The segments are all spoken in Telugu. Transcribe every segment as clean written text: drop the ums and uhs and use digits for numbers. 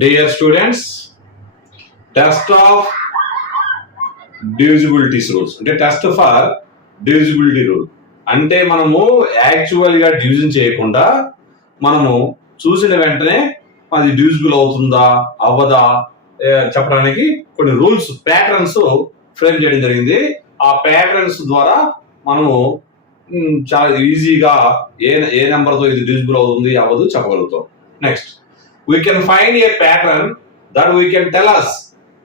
Dear students, test of divisibility rules అంటే టెస్ట్ ఫర్ డివిజిబిలిటీ రూల్ అంటే మనము యాక్చువల్ గా డివిజన్ చేయకుండా మనము చూసిన వెంటనే అది డివిజిబుల్ అవుతుందా అవ్వదా చెప్పడానికి కొన్ని రూల్స్ ప్యాటర్న్స్ ఫ్రేమ్ చేయడం జరిగింది. ఆ ప్యాటర్న్స్ ద్వారా మనము చాలా ఈజీగా ఏ నెంబర్ తో ఇది డివిజిబుల్ అవుతుంది అవ్వదు చెప్పగలుగుతాం. Next we can find a pattern that we can tell us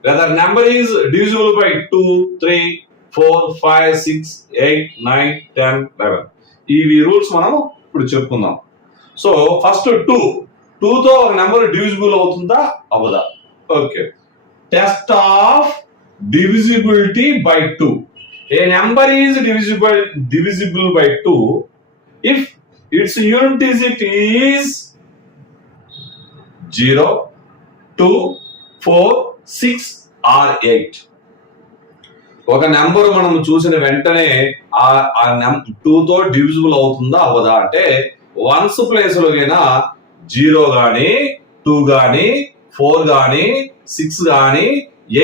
whether number is divisible by 2, 3, 4, 5, 6, 8, 9, 10, 11. ఇవి రూల్స్ మనం ఇప్పుడు చెప్పుకుందాం. సో ఫస్ట్ 2 తో ఒక నెంబర్ డివిజిబుల్ అవుతుందా అవ్వదా? Okay, test of divisibility by 2. A number is divisible by 2 if its unit digit is 0, 2, 4, 6 or 8. ఒక నెంబర్ మనం చూసిన వెంటనే ఆ 2 తో డివిజిబుల్ అవుతుందా అవ్వదా అంటే వన్స్ ప్లేస్ లో 0 గాని 2 గాని 4 గాని 6 గాని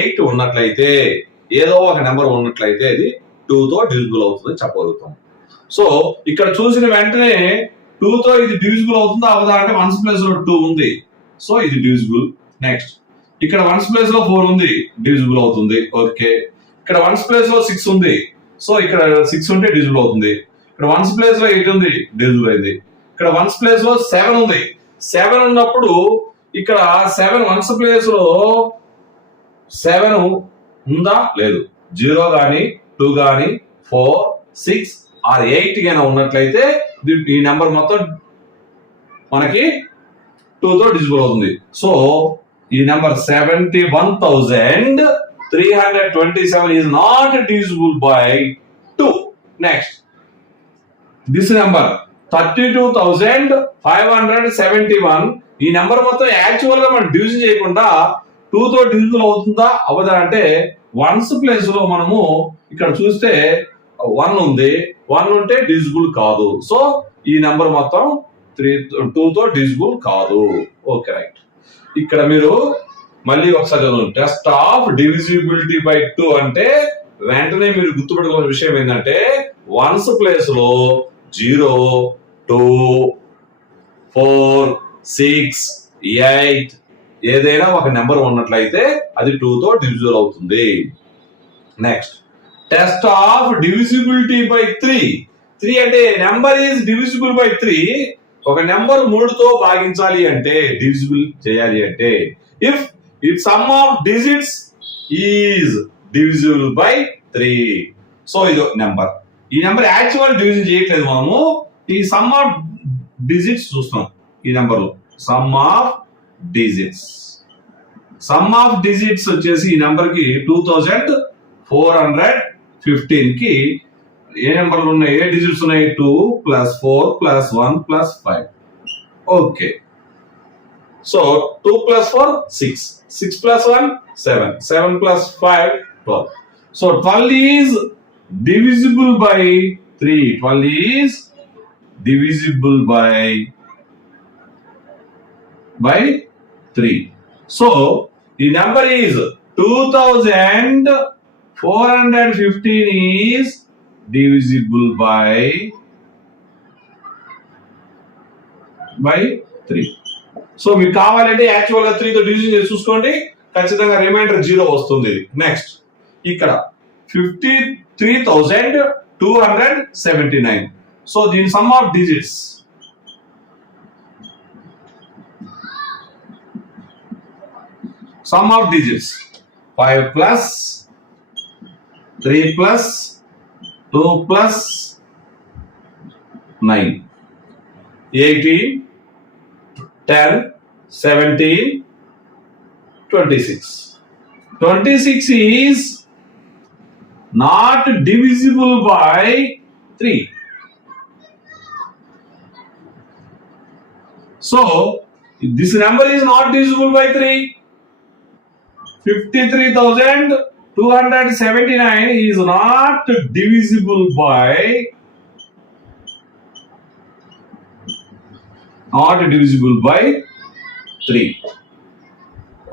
8 ఉన్నట్లయితే ఏదో ఒక నెంబర్ ఉన్నట్లయితే అది 2 తో డివిజిబుల్ అవుతుంది చెప్పగలుగుతాం. సో ఇక్కడ చూసిన వెంటనే 2 తో ఇది డివిజిబుల్ అవుతుందా అవ్వదా అంటే వన్స్ ప్లేస్ లో 2 ఉంది, సో ఇది డివిజిబుల్. నెక్స్ట్ ఇక్కడ వన్స్ ప్లేస్ లో 4 ఉంది, డివిజిబుల్ అవుతుంది. ఓకే, ఇక్కడ వన్స్ ప్లేస్ లో 6 ఉంది, సో ఇక్కడ 6 ఉంటే డివిజిబుల్ అవుతుంది. ఇక్కడ వన్స్ ప్లేస్ లో 8 ఉంది, డివిజిబుల్ అయింది. ఇక్కడ వన్స్ ప్లేస్ లో 7 ఉంది, 7 ఉన్నప్పుడు ఇక్కడ 7 వన్స్ ప్లేస్ లో 7 ఉందా లేదు, 0 గాని 2 గాని 4, 6 ఆర్ 8 గాని ఉన్నట్లయితే ఈ నెంబర్ మొత్తం మనకి 2 తో డివిజిబుల్ అవుతుంది. సో ఈ number 71,327 is not divisible by 2. Next, this number 32,571 ఈ నెంబర్ మొత్తం యాక్చువల్ గా మనం డివిజన్ చేయకుండా 2 తో డివిజిబుల్ అవుతుందా అవ్వదా అంటే వన్స్ ప్లేస్ లో మనము ఇక్కడ చూస్తే 1 ఉంది, 1 ఉంటే డివిజిబుల్ కాదు. సో ఈ నెంబర్ మొత్తం 2 తో డివిజిబుల్ కాదు. Okay right. ఇక్కడ మీరు మళ్ళీ ఒకసారి చదవండి. టెస్ట్ ఆఫ్ డివిజిబిలిటీ బై 2 అంటే వెంటనే మీరు గుర్తుపెట్టుకోవాల్సిన విషయం ఏంటంటే వన్స్ ప్లేస్ లో 0, 2, 4, 6, 8 ఏదైనా ఒక నెంబర్ ఉన్నట్లయితే అది 2 తో డివిజిబుల్ అవుతుంది. Next, test of divisibility by 3. 3 అంటే నెంబర్ ఈజ్ డివిజిబుల్ బై 3. ఒక నెంబర్ 3 తో భాగించాలి అంటే డివిజిబుల్ చేయాలి అంటే if it some of digits is divisible by 3. So ఇది నెంబర్, ఈ నెంబర్ యాక్చువల్ డివిజన్ చేయట్లేదు, మనము ఈ సమ్ ఆఫ్ డిజిట్స్ చూస్తాం. ఈ నెంబర్ లో సమ్ ఆఫ్ డిజిట్స్ వచ్చేసి ఈ నెంబర్ కి 2415 కి ఏ నెంబర్లు ఉన్నాయి, ఏ డిజిట్స్ ఉన్నాయి, 2 + 4 + 1 + 5. Okay, so 2 + 4 6, 6 + 1 7, 7 + 5 12. So 12 is divisible by 3. 12 is divisible by 3. So the number is 2415 is divisible by 3. So మీకు కావాలంటే యాక్చువల్ గా 3 తో డివిజన్ చేసి చూసుకోండి, ఖచ్చితంగా రిమైండర్ 0 వస్తుంది. నెక్స్ట్, ఇక్కడ 53,279. సో దీని some of digits sum of digits 5 plus 3 plus 2 plus 9, 18, 10, 17, 26. 26 is not divisible by 3. So this number is not divisible by 3. 53,279 is not divisible by 3.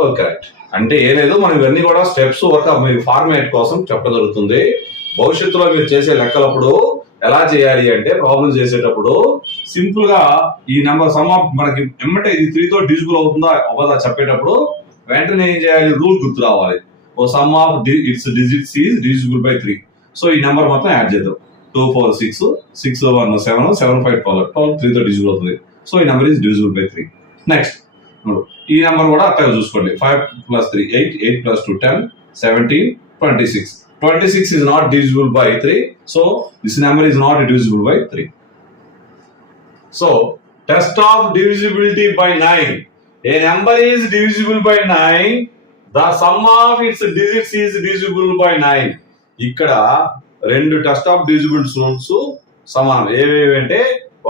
Okay right. అంటే ఏం లేదు, మనం ఇవన్నీ కూడా స్టెప్స్ ఒక మీ ఫార్మాట్ కోసం చెప్పడం జరుగుతుంది. భవిష్యత్తులో మీరు చేసే లెక్కలప్పుడు ఎలా చేయాలి అంటే ప్రాబ్లమ్ చేసేటప్పుడు సింపుల్ గా ఈ నెంబర్ సమ్ ఆఫ్ మనకి ఎమ్మటే ఇది 3 తో డివిజిబుల్ అవుతుందా అవ్వదా చెప్పేటప్పుడు వెంటనే ఏం చేయాలి, రూల్ గుర్తు రావాలి. ఓ sum of its digits is divisible by 3. So ఈ నెంబర్ మొత్తం యాడ్ చేద్దాం. 2 4 6 6 1 7 7 5 12 12 3 తో డివిజిబుల్ అవుతుంది. సో ఈ number is divisible by 3. Next ఈ నెంబర్ కూడా అట్లా చూసుకోండి. 5 plus 3 8 8 plus 2 10 17 26. 26 is not divisible by 3. So this number is not divisible by 3. So test of divisibility by 9. A number is divisible by 9. The sum of its digits is divisible by 9. ఇక్కడ రెండు టెస్ట్ ఆఫ్ డివిజిబిలిటీ రూల్స్ సమానం. ఏవేవి అంటే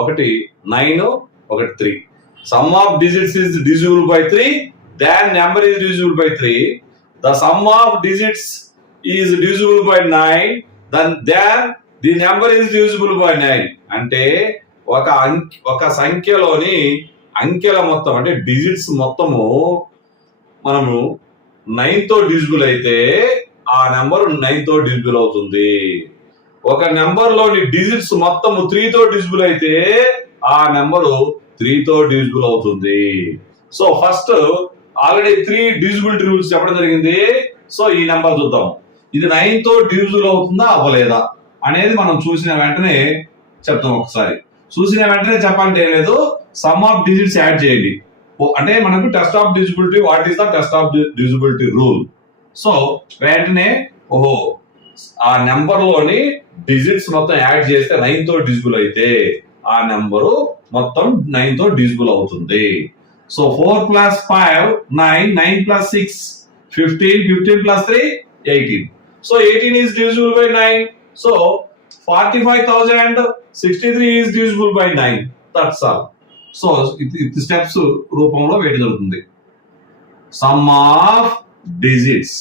ఒకటి 9, ఒకటి 3. Sum of digits is divisible by 3. Then number is divisible by 3. The sum of digits is divisible by 9. Then the number is divisible by 9. అంటే ఒక సంఖ్యలోని అంకెల మొత్తం అంటే డిజిట్స్ మొత్తము మనము 9 తో డివిజిబుల్ అయితే ఆ నెంబర్ 9 తో డివిజిబుల్ అవుతుంది. ఒక నెంబర్ లోని డిజిట్స్ మొత్తము 3 తో డివిజిబుల్ అయితే ఆ నెంబరు 3 తో డివిజిబుల్ అవుతుంది. So first already 3 divisibility rules చెప్పడం జరిగింది. సో ఈ నెంబర్ చూద్దాం, ఇది 9 తో డివిజిబుల్ అవుతుందా అవ్వలేదా అనేది మనం చూసిన వెంటనే చెప్తాం. ఒకసారి చూసిన వెంటనే చెప్పాలంటే ఏం లేదు, సమ్ ఆఫ్ డిజిట్స్ యాడ్ చేయండి. అంటే మనకు test of divisibility, what is the test of divisibility rule. So వెంటనే ఓహో ఆ నెంబర్ లోని డిజిట్స్ మొత్తం యాడ్ చేస్తే 9 తో డివిజిబుల్ అయితే ఆ నెంబరు మొత్తం 9 తో డివిజిబుల్ అవుతుంది. So 4 plus 5 9, 9 plus 6 15, 15 plus 3 18. So 18 is divisible by 9. So 45,063 is divisible by 9. That's all. So it steps రూపంలో వేయడం జరుగుతుంది. Sum of digits.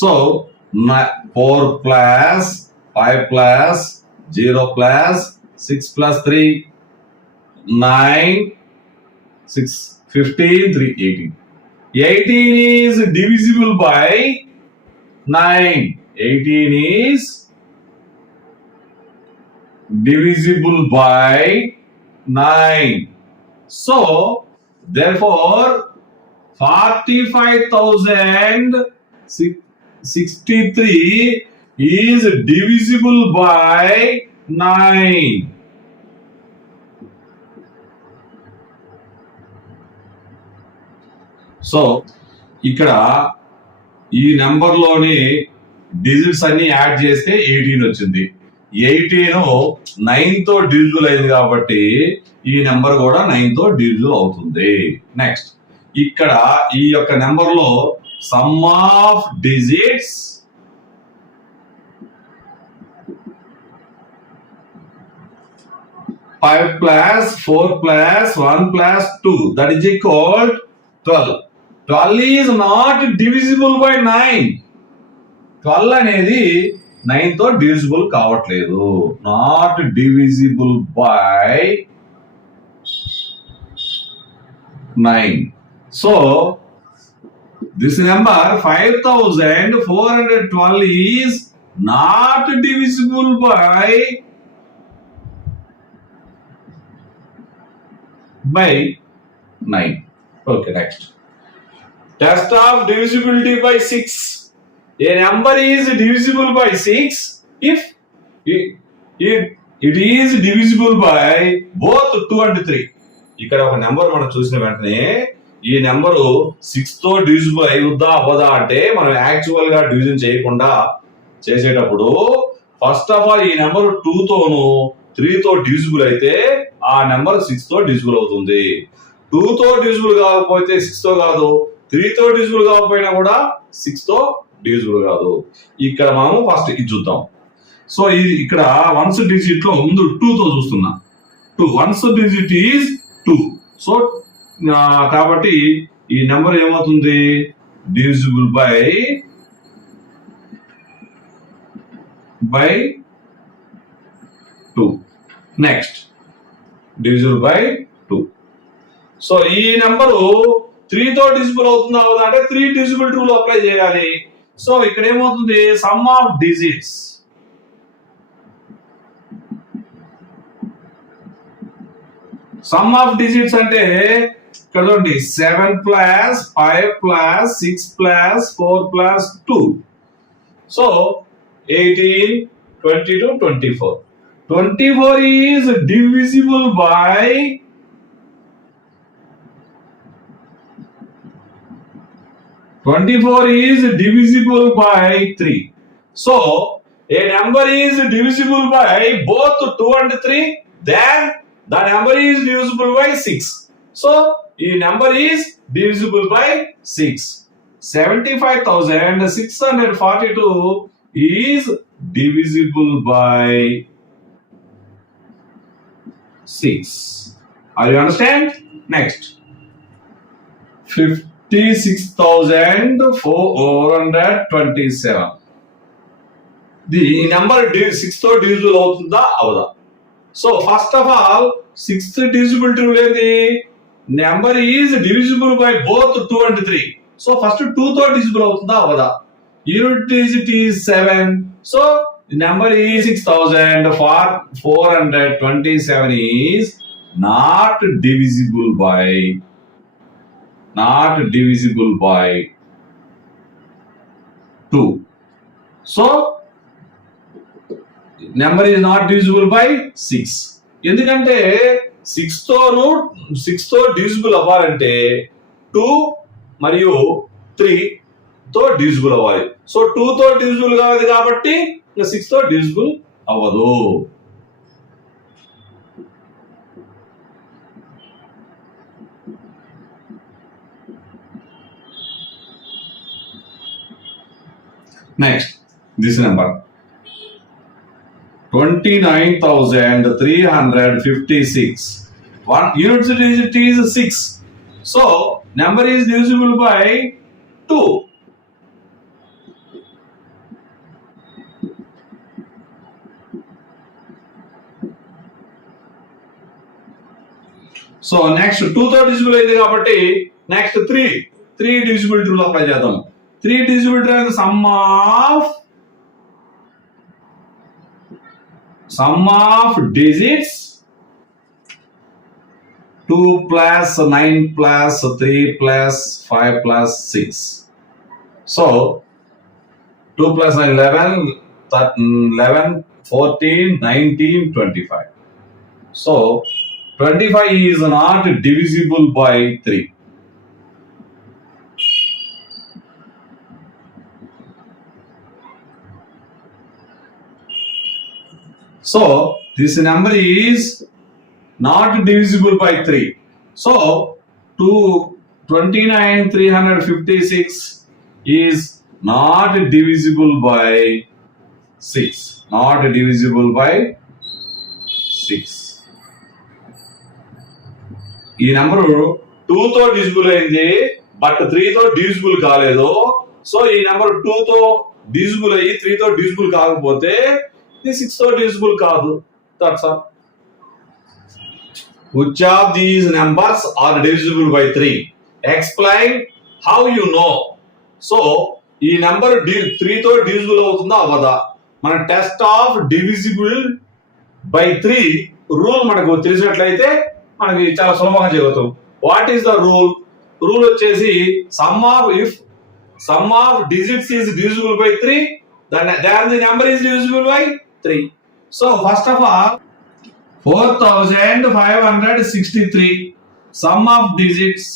So 4 plus 5 plus 0 plus 6 plus 3 9 6 15 3 18. 18 is divisible by 9. 18 is divisible by 9. So therefore 45,063 is divisible by 9. So ఇక్కడ ఈ నెంబర్ లోని డిజిట్స్ అన్ని యాడ్ చేస్తే 18 వచ్చింది. 18 9 తో డివిజిబుల్ అయింది కాబట్టి ఈ నెంబర్ కూడా 9 తో డివిజిబుల్ అవుతుంది. నెక్స్ట్ ఇక్కడ ఈ యొక్క నెంబర్ లో some of digits five plus 4 plus 1 plus 2 that is equal 12. 12 is not divisible by 9. 12 అనేది 9 తో డివిజిబుల్ కావట్లేదు. Not divisible by 9. So this number 5412 is not divisible by 9. Okay, next. Test of divisibility by 6. A number is divisible by 6 if it is divisible by both 2 and 3. ఇక్కడ ఒక నెంబర్ మనం చూసిన వెంటనే ఈ నెంబరు 6 తో డివిజిబుల్ అవుద్దా అవ్వదా అంటే మనం యాక్చువల్ గా డివిజన్ చేయకుండా చేసేటప్పుడు ఫస్ట్ ఆఫ్ ఆల్ ఈ నెంబర్ 2 తోను 3 తో డివిజిబుల్ అయితే ఆ నెంబర్ 6 తో డివిజిబుల్ అవుతుంది. 2 తో డివిజిబుల్ కాకపోతే 6 తో కాదు, 3 తో డివిజిబుల్ కాకపోయినా కూడా 6 తో డివిజిబుల్ కాదు. ఇక్కడ మనం ఫస్ట్ ఇది చూద్దాం. సో ఇది ఇక్కడ వన్స్ డిజిట్ లో ముందు 2 తో చూస్తున్నా. 2 వన్స్ డిజిట్ ఈజ్ 2. సో కాబట్టి ఈ నెంబర్ ఏమవుతుంది, divisible by 2. Next divisible by 2. So ఈ నెంబరు 3 తో డివిజిబుల్ అవుతుందా అవదా అంటే 3 డివిజిబుల్ రూల్ అప్లై చేయాలి. సో ఇక్కడ ఏమవుతుంది, సమ్ ఆఫ్ డిజిట్స్ అంటే ఇక్కడ చూడండి 7 plus 5 plus 6 plus 4 plus 2. So 18, 22, 24. 24 is divisible by 3. So a number is divisible by both 2 and 3, then the number is divisible by 6. So a number is divisible by 6. 75,642 is divisible by 6. Are you understand? Next. 56,427. The number 6 తో divisible అవుతుందా అవదా? So first of all, 6th divisibility rule ఏంది? Number is divisible by both 2 and 3. So first 2 తో divisible అవుతుందా అవదా? Unit digit is 7. So the number is 6,427 is not divisible by 2. So number is not divisible by 6. ఎందుకంటే 6 తో divisible అవ్వాలంటే 2 మరియు 3 తో divisible అవ్వాలి. సో 2 తో divisible కాదు కాబట్టి 6 తో divisible అవ్వదు. Next, this number 29,356. One unit digit is 6. So number is divisible by 2. So next 2 తో divisible అయింది కాబట్టి నెక్స్ట్ 3 divisibility rule అప్లై చేద్దాం. 3 divisibility అనేది sum of digits 2 plus 9 plus 3 plus 5 plus 6. So 2 plus 9 11, 14, 19, 25. So 25 is not divisible by 3. So this number is not divisible by 3. So 29,356 is not divisible by 6. Not divisible by 6. ఈ నెంబర్ 2 తో డివిజిబుల్ అయింది బట్ 3 తో డివిజిబుల్ కాలేదు. సో ఈ నెంబర్ 2 తో డివిజిబుల్ అయ్యి 3 తో డివిజిబుల్ కాకపోతే ఇది 6 తో డివిజిబుల్ కాదు. That's all. Which of these numbers are divisible by 3? Explain how you know. So ఈ నెంబర్ 3 తో డివిజిబుల్ అవుతుందా అవ్వదా? మన test of divisible by 3 rule మనకు తెలిసినట్లయితే మనకి చాలా సులభంగా చేయగలుగుతాం. What is the rule? Rule వచ్చేసి sum of digits is divisible by 3, then the number is divisible by 3. So first of all 4,563 sum of digits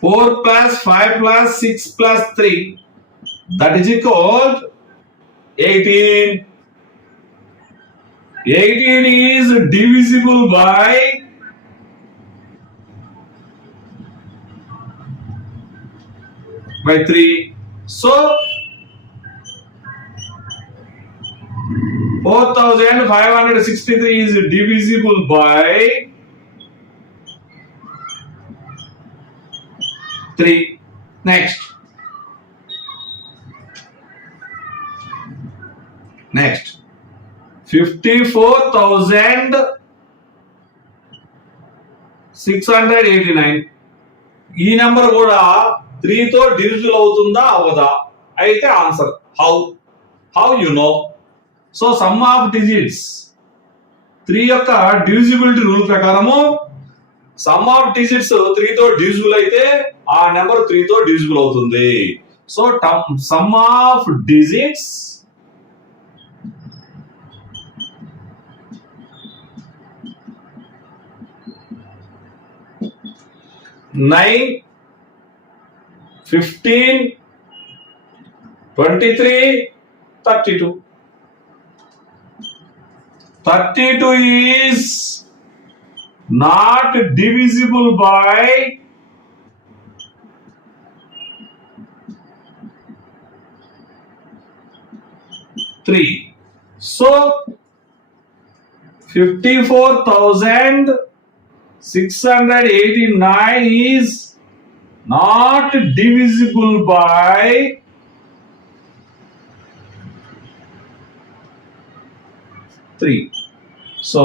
4 plus 5 plus 6 plus 3, that is equal 18. 18 is divisible by 3. So 4,563 is divisible by 3. Next 54,000 689. ఈ నెంబర్ కూడా 3 తో డివిజిబుల్ అవుతుందా అవదా? అయితే answer how you know? So some of digits 3 యొక్క డివిజిబిలిటీ రూల్ ప్రకారము సమ్ ఆఫ్ డిజిట్స్ 3 తో డివిజిబుల్ అయితే ఆ నెంబర్ 3 తో డివిజిబుల్ అవుతుంది. So some of digits 9, 15, 23, 32. 32 is not divisible by 3. So 54,689 is not divisible by 3. So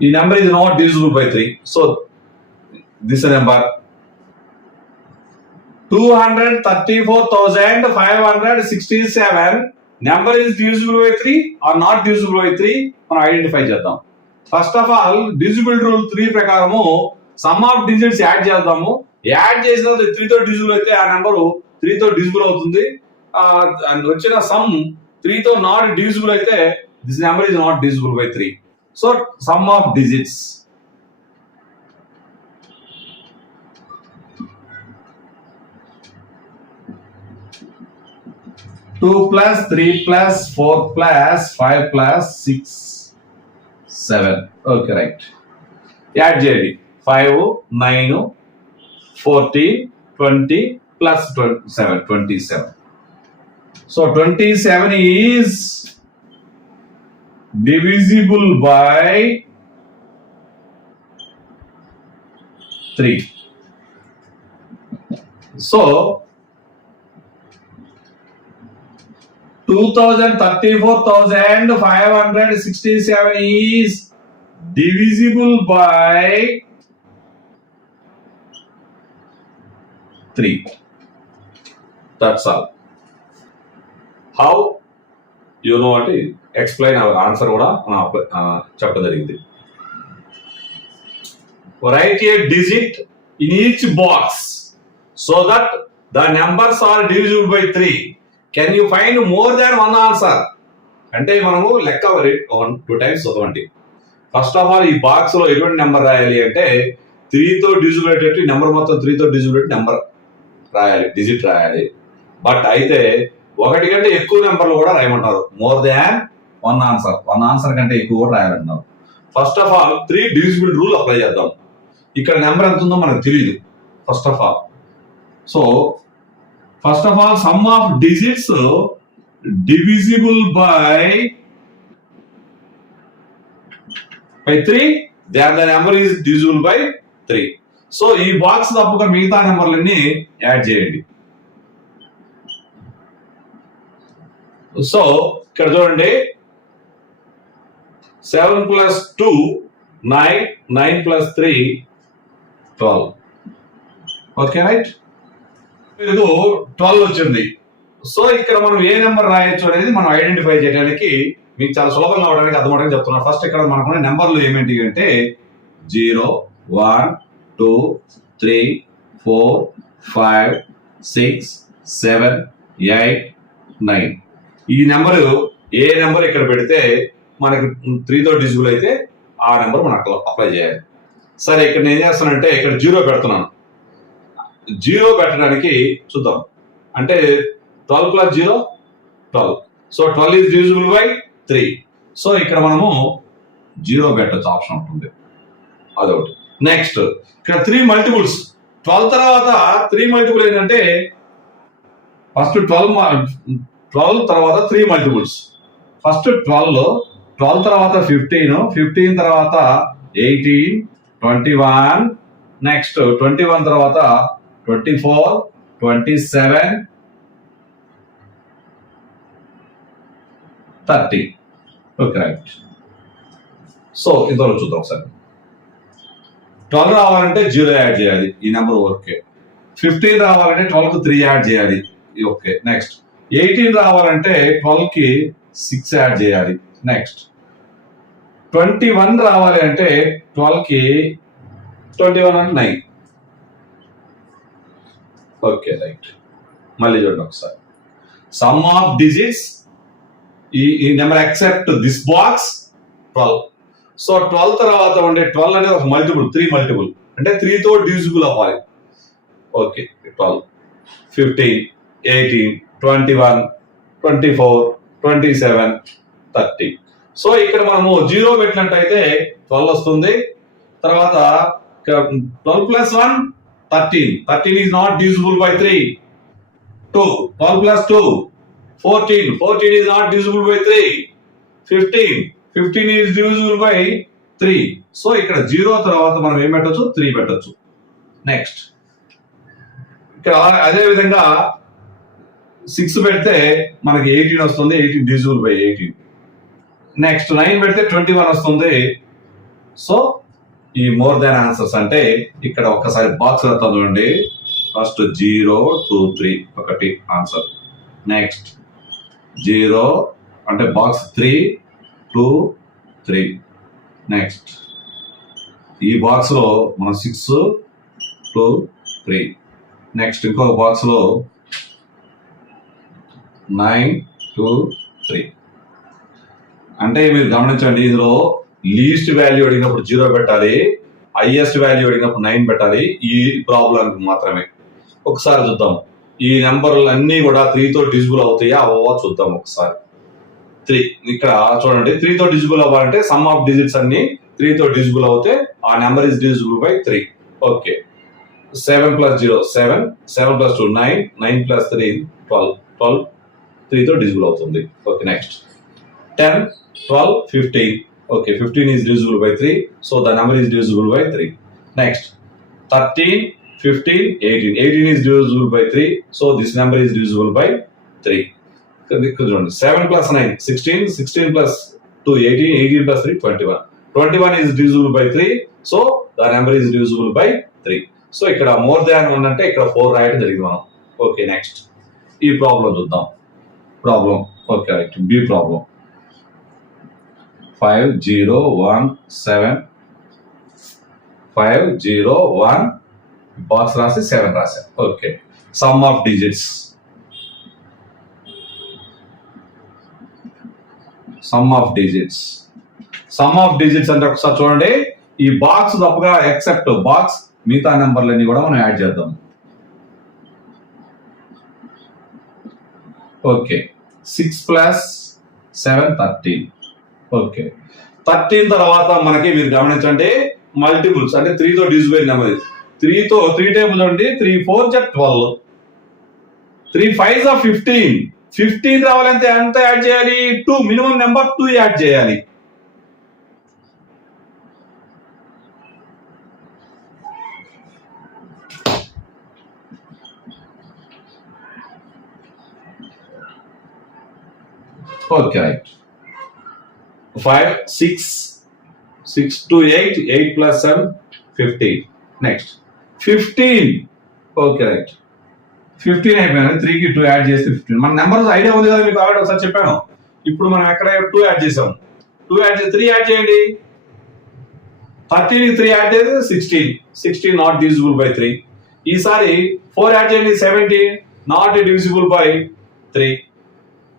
the number is not divisible by 3. So this number 234,567 number is divisible by 3 or not divisible by 3 మనం ఐడెంటిఫై చేద్దాం. First of all divisibility rule 3 ప్రకారము సమ్ ఆఫ్ డిజిట్స్ యాడ్ చేద్దాము. యాడ్ చేసిన 3 తో డివిజిబుల్ అయితే ఆ నెంబర్ 3 తో డివిజిబుల్ అవుతుంది. వచ్చిన సమ్ 3 తో నాట్ డివిజిబుల్ అయితే this number is not divisible by 3. So some of digits two plus 3 plus 4 plus 5 plus 6 7. Okay, right. Add చేయండి 5 9 14 20 plus 27 27. So 27 is divisible by 3. So 234,567 is divisible by 3. That's all. How you know what? Explain our answer కూడా చెప్పడం జరిగింది. Write a digit in each box so that the numbers are divisible by 3. Can you find more than one answer? అంటే మనము లెక్క 2 టైమ్స్ చదవండి. ఫస్ట్ ఆఫ్ ఆల్ ఈ బాక్స్ లో ఎటువంటి నెంబర్ రాయాలి అంటే 3 తో డివిజిబుల్ అయ్యేటట్టు నెంబర్ మొత్తం 3 తో డివిజిబుల్ అయ్యేటట్టు నెంబర్ రాయాలి, డిజిట్ రాయాలి. బట్ అయితే ఒకటి కంటే ఎక్కువ నెంబర్లు కూడా రాయమంటారు. మోర్ దాన్ వన్ ఆన్సర్ కంటే ఎక్కువ కూడా రాయాలంటున్నారు. First of all 3 divisible rule apply చేద్దాం. ఇక్కడ నెంబర్ ఎంత ఉందో మనకు తెలియదు. First of all sum of digits divisible by 3, then the number is divisible by 3. So ఈ బాక్స్ తప్పక మిగతా నెంబర్లన్నీ యాడ్ చేయండి. సో ఇక్కడ చూడండి 7 plus 2 9, 9 plus 3 12. ఓకే రైట్, ఇది 12 వచ్చింది. సో ఇక్కడ మనం ఏ నెంబర్ రాయొచ్చు అనేది మనం ఐడెంటిఫై చేయడానికి మీకు చాలా సులభంగా అవడానికి అర్థమవడానికి చెప్తున్నాను. ఫస్ట్ ఇక్కడ మనకు నెంబర్లు ఏమేంటి అంటే 0 1 2 3 4 5 6 7 8 9. ఈ నెంబర్ ఏ నెంబర్ ఇక్కడ పెడితే మనకి 3 తో డివిజిబుల్ అయితే ఆ నెంబర్ మనం అప్లై చేయాలి. సరే, ఇక్కడ నేను ఏం చేస్తానంటే ఇక్కడ 0 పెడుతున్నాను. 0 పెట్టడానికి చూద్దాం. అంటే 12 plus 0 12. So 12 is divisible by 3. So ఇక్కడ మనము 0 పెట్టచ్చు, ఆప్షన్ ఉంటుంది. అదొకటి. నెక్స్ట్ ఇక్కడ 3 మల్టిపుల్స్. 12 తర్వాత 3 మల్టిపుల్ ఏంటంటే ఫస్ట్ 12 తర్వాత 3 మల్టిపుల్స్. ఫస్ట్ 12 తర్వాత 15 తర్వాత 18 21, నెక్స్ట్ 21 తర్వాత 24 27 30. Okay right. సో ఇంతలో చూద్దాం ఒకసారి. 12 రావాలంటే 0 యాడ్ చేయాలి, ఈ నెంబర్ ఓకే. 15 రావాలంటే 12 కు 3 యాడ్ చేయాలి, ఓకే. నెక్స్ట్ 18 రావాలంటే 12 కి 6 యాడ్ చేయాలి. నెక్స్ట్ 21 రావాలి అంటే 12 కి 21 అంటే 9. Okay right. మళ్ళీ చూడండి ఒకసారి. సమ్ ఆఫ్ డిజిట్స్ ఈ number except this box 12. So 12 తర్వాత ఉండే 12 అనేది ఒక మల్టిపుల్, 3 మల్టిపుల్ అంటే 3 తో డివిజిబుల్ అవ్వాలి. ఓకే 12, 15, 18, 21, 24, 27, 30. సో ఇక్కడ మనము 0 పెట్టినట్టయితే 12 వస్తుంది. తర్వాత 12 plus 1 13. 13 is not divisible by 3. 2. 12 plus 2 14. 14 is not divisible by 3. 15. 15 is divisible by 3. So ఇక్కడ 0 తర్వాత మనం ఏం పెట్టొచ్చు, 3 పెట్టొచ్చు. నెక్స్ట్ ఇక్కడ అదే విధంగా 6 పెడితే మనకి 18 వస్తుంది, 18 divisible by 18. నెక్స్ట్ 9 పెడితే 21 వస్తుంది. సో ఈ మోర్ దాన్ ఆన్సర్స్ అంటే ఇక్కడ ఒక్కసారి బాక్స్ రాస్తాం చూడండి. ఫస్ట్ 0, 2, 3 ఒకటి ఆన్సర్. నెక్స్ట్ 0 అంటే బాక్స్ 3, 2, 3. నెక్స్ట్ ఈ బాక్స్ లో మనం 6, 2, 3. నెక్స్ట్ ఇంకొక బాక్స్ లో 9, 2, 3. అంటే మీరు గమనించండి, ఇందులో లీస్ట్ వాల్యూ అడిగినప్పుడు 0 పెట్టాలి, హైయెస్ట్ వాల్యూ అడిగినప్పుడు 9 పెట్టాలి. ఈ ప్రాబ్లం మాత్రమే. ఒకసారి చూద్దాం. ఈ నెంబర్లు అన్ని కూడా 3 తో డివిజిబుల్ అవుతాయా అవ్వవా చూద్దాం ఒకసారి. 3 ఇక్కడ చూడండి, 3 తో డివిజిబుల్ అవ్వాలంటే సమ్ ఆఫ్ డిజిట్స్ అన్ని 3 తో డివిజిబుల్ అవుతే ఆ number is divisible by 3. Okay. 7 plus 0 7, 7 plus 2 9, 9 plus 3 12, 12 3 తో డివిజిబుల్ అవుతుంది. Okay. Next 10, 12, 15. Okay, 15 is divisible by 3, so the number is divisible by 3. Next 13, 15, 18. 18 is divisible by 3, so this number is divisible by 3. 7 plus 9 16, 16 plus 2 18, 18 plus 3 21. 21 is divisible by 3, so the number is divisible by 3. So ఇక్కడ మోర్ దాన్ ఉందంటే ఇక్కడ 4 రాయడం జరిగింది మనం. ఓకే. నెక్స్ట్ ఈ ప్రాబ్లం చూద్దాం. Problem okay right. B problem 5 0 1 7 5 0 1 box రాసి 7 రాశా. Okay. Sum of digits, sum of digits, sum of digits అంటే ఒకసారి చూడండి. ఈ బాక్స్ తప్పగా ఎక్సెప్ట్ బాక్స్ మిగతా నెంబర్లన్నీ కూడా మనం యాడ్ చేద్దాం. ఓకే. 6 plus 7 13. ఓకే. 13 తర్వాత మనకి మీరు గమనించండి మల్టిపుల్స్ అంటే 3 తో డివిజిబుల్ నెంబర్. 3 తో 3 టేబుల్ అండి. 3 4 12, 3 5 15. 15 రావాలంటే ఎంత యాడ్ చేయాలి? 2. మినిమం నెంబర్ 2 యాడ్ చేయాలి. Okay right. 5 6 6 to 8 8 plus 7 15. Next 15. Okay right. 15 అయిపోయింది. 3 కి 2 యాడ్ చేస్తే 15. మన నెంబర్స్ ఐడియా ఉంది కదా మీకు, ఆల్రెడీ ఒకసారి చెప్పాను. ఇప్పుడు మనం ఎక్కడ 2 యాడ్ చేసాం. 2 యాడ్ చేసి 3 యాడ్ చేయండి. 13 కి 3 యాడ్ చేస్తే 16. 16 నాట్ డివిజిబుల్ బై 3. ఈసారి 4 యాడ్ చేయండి. 17 నాట్ డివిజిబుల్ బై 3.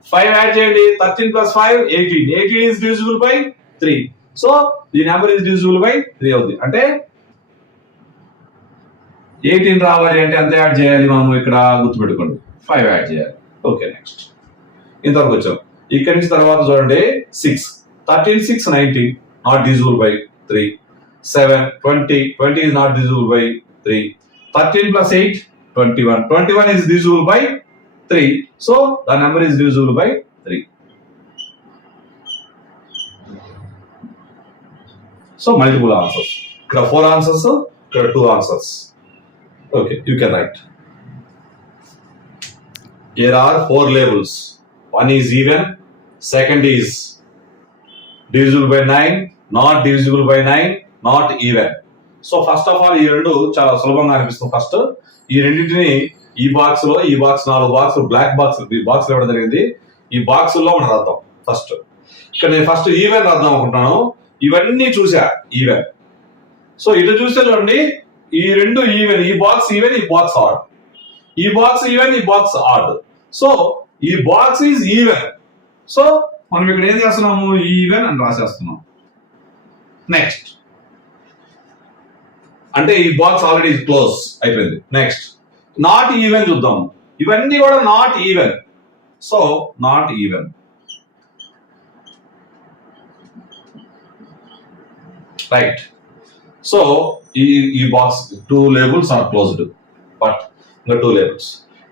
5 యాడ్ చేయండి. 13 plus 5 18. 18 is divisible by 3. So the number is divisible by 3 అవుతుంది. అంటే 18 రావాలి అంటే ఎంత యాడ్ చేయాలి మనం ఇక్కడ గుర్తుపెట్టుకోండి. 5 యాడ్ చేయాలి. ఓకే. నెక్స్ట్ ఇంతవరకు వచ్చాం. ఇక్కడి నుంచి తర్వాత చూడండి 6 13 6 19 not divisible by 3. 7 20 20 is not divisible by 3. 13 plus 8 21. 21 is divisible by 3. So the number is divisible by 3. So multiple answers. Here are 4 answers, here are 2 answers. Okay, you can write. Here are 4 labels. One is even, second is divisible by 9, not divisible by 9, not even. So first of all ఈ రెండు చాలా సులభంగా అనిపిస్తుంది. ఫస్ట్ ఈ రెండింటిని ఈ బాక్స్ లో, ఈ box 4 box black box box ఇవ్వడం జరిగింది. ఈ బాక్స్ లో మనం రాద్దాం. ఫస్ట్ ఇక్కడ నేను ఫస్ట్ ఈవెన్ రాద్దాం అనుకుంటున్నాను. ఇవన్నీ చూసా ఈవెన్. సో ఇటు చూస్తే చూడండి, ఈ రెండు ఈవెన్, ఈ బాక్స్ ఈవెన్, ఈ బాక్స్ ఆడ్, ఈ బాక్స్ ఈవెన్, ఈ బాక్స్ ఆడ్. సో ఈ బాక్స్ ఈజ్ ఈవెన్. సో మనం ఇక్కడ ఏం చేస్తున్నాము, ఈవెన్ అని రాసేస్తున్నాం. నెక్స్ట్ అంటే ఈ బాక్స్ ఆల్రెడీ క్లోజ్ అయిపోయింది. నెక్స్ట్ నాట్ ఈవెన్ చూద్దాం. ఇవన్నీ కూడా not even. So not even. Right. So ఈ box 2 labels are closed, but ఇంకా 2 labels.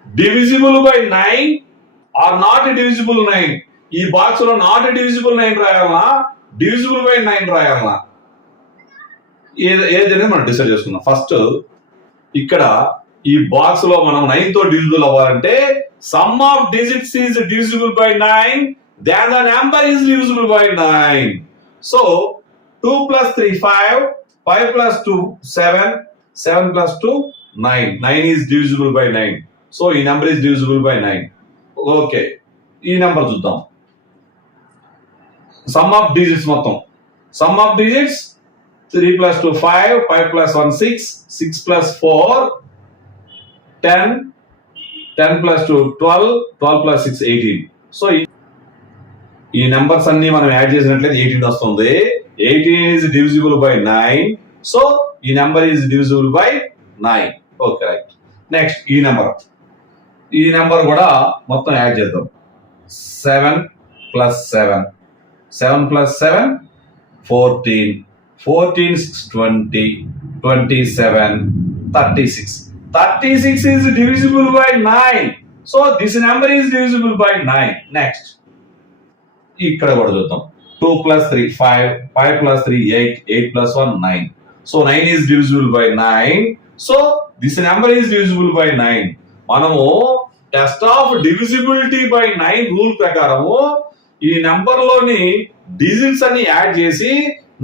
Divisible by 9 are not divisible 9. ఈ బాక్స్ లో నాట్ డివిజిబుల్ 9 రాయాలనా, డివిజిబుల్ బై 9 రాయాలనా, ఏదైనా మనం డిసైడ్ చేసుకుందాం. ఫస్ట్ ఇక్కడ ఈ బాక్స్ లో మనం 9 తో డివిజిబుల్ అవ్వాలంటే sum of digits is divisible by 9 then the number is divisible by 9. So 2 plus 3 5, 5 plus 2 7, 7 plus 2 9. 9 is divisible by 9. So ఈ number is divisible by 9. Okay, ఈ నెంబర్ చూద్దాం. సమ్ ఆఫ్ డిజిట్స్ మొత్తం, some of digits 3 plus 2 5, 5 plus 1 6, 6 plus 4 10, 10 plus 2 12, 12 plus 6 18. So ఈ నెంబర్స్ అన్ని మనం యాడ్ చేసినట్లయితే 18 వస్తుంది. 18 is divisible by 9. సో ఈ number is divisible by 9. Okay, right. Next ఈ నెంబర్ కూడా మొత్తం యాడ్ చేద్దాం. 7 plus 7, 7 plus 7 14, 14 6 20, 27 36. 36 is divisible by 9. So this number is divisible by 9. Next ఇక్కడ కూడా చూద్దాం. 2 plus 3 5, 5 plus 3 8, 8 plus 1 9. So 9 is divisible by 9. So this number is divisible by 9. మనము test of divisibility by 9 rule ప్రకారము ఈ నెంబర్ లోని డిజిట్స్ అన్ని యాడ్ చేసి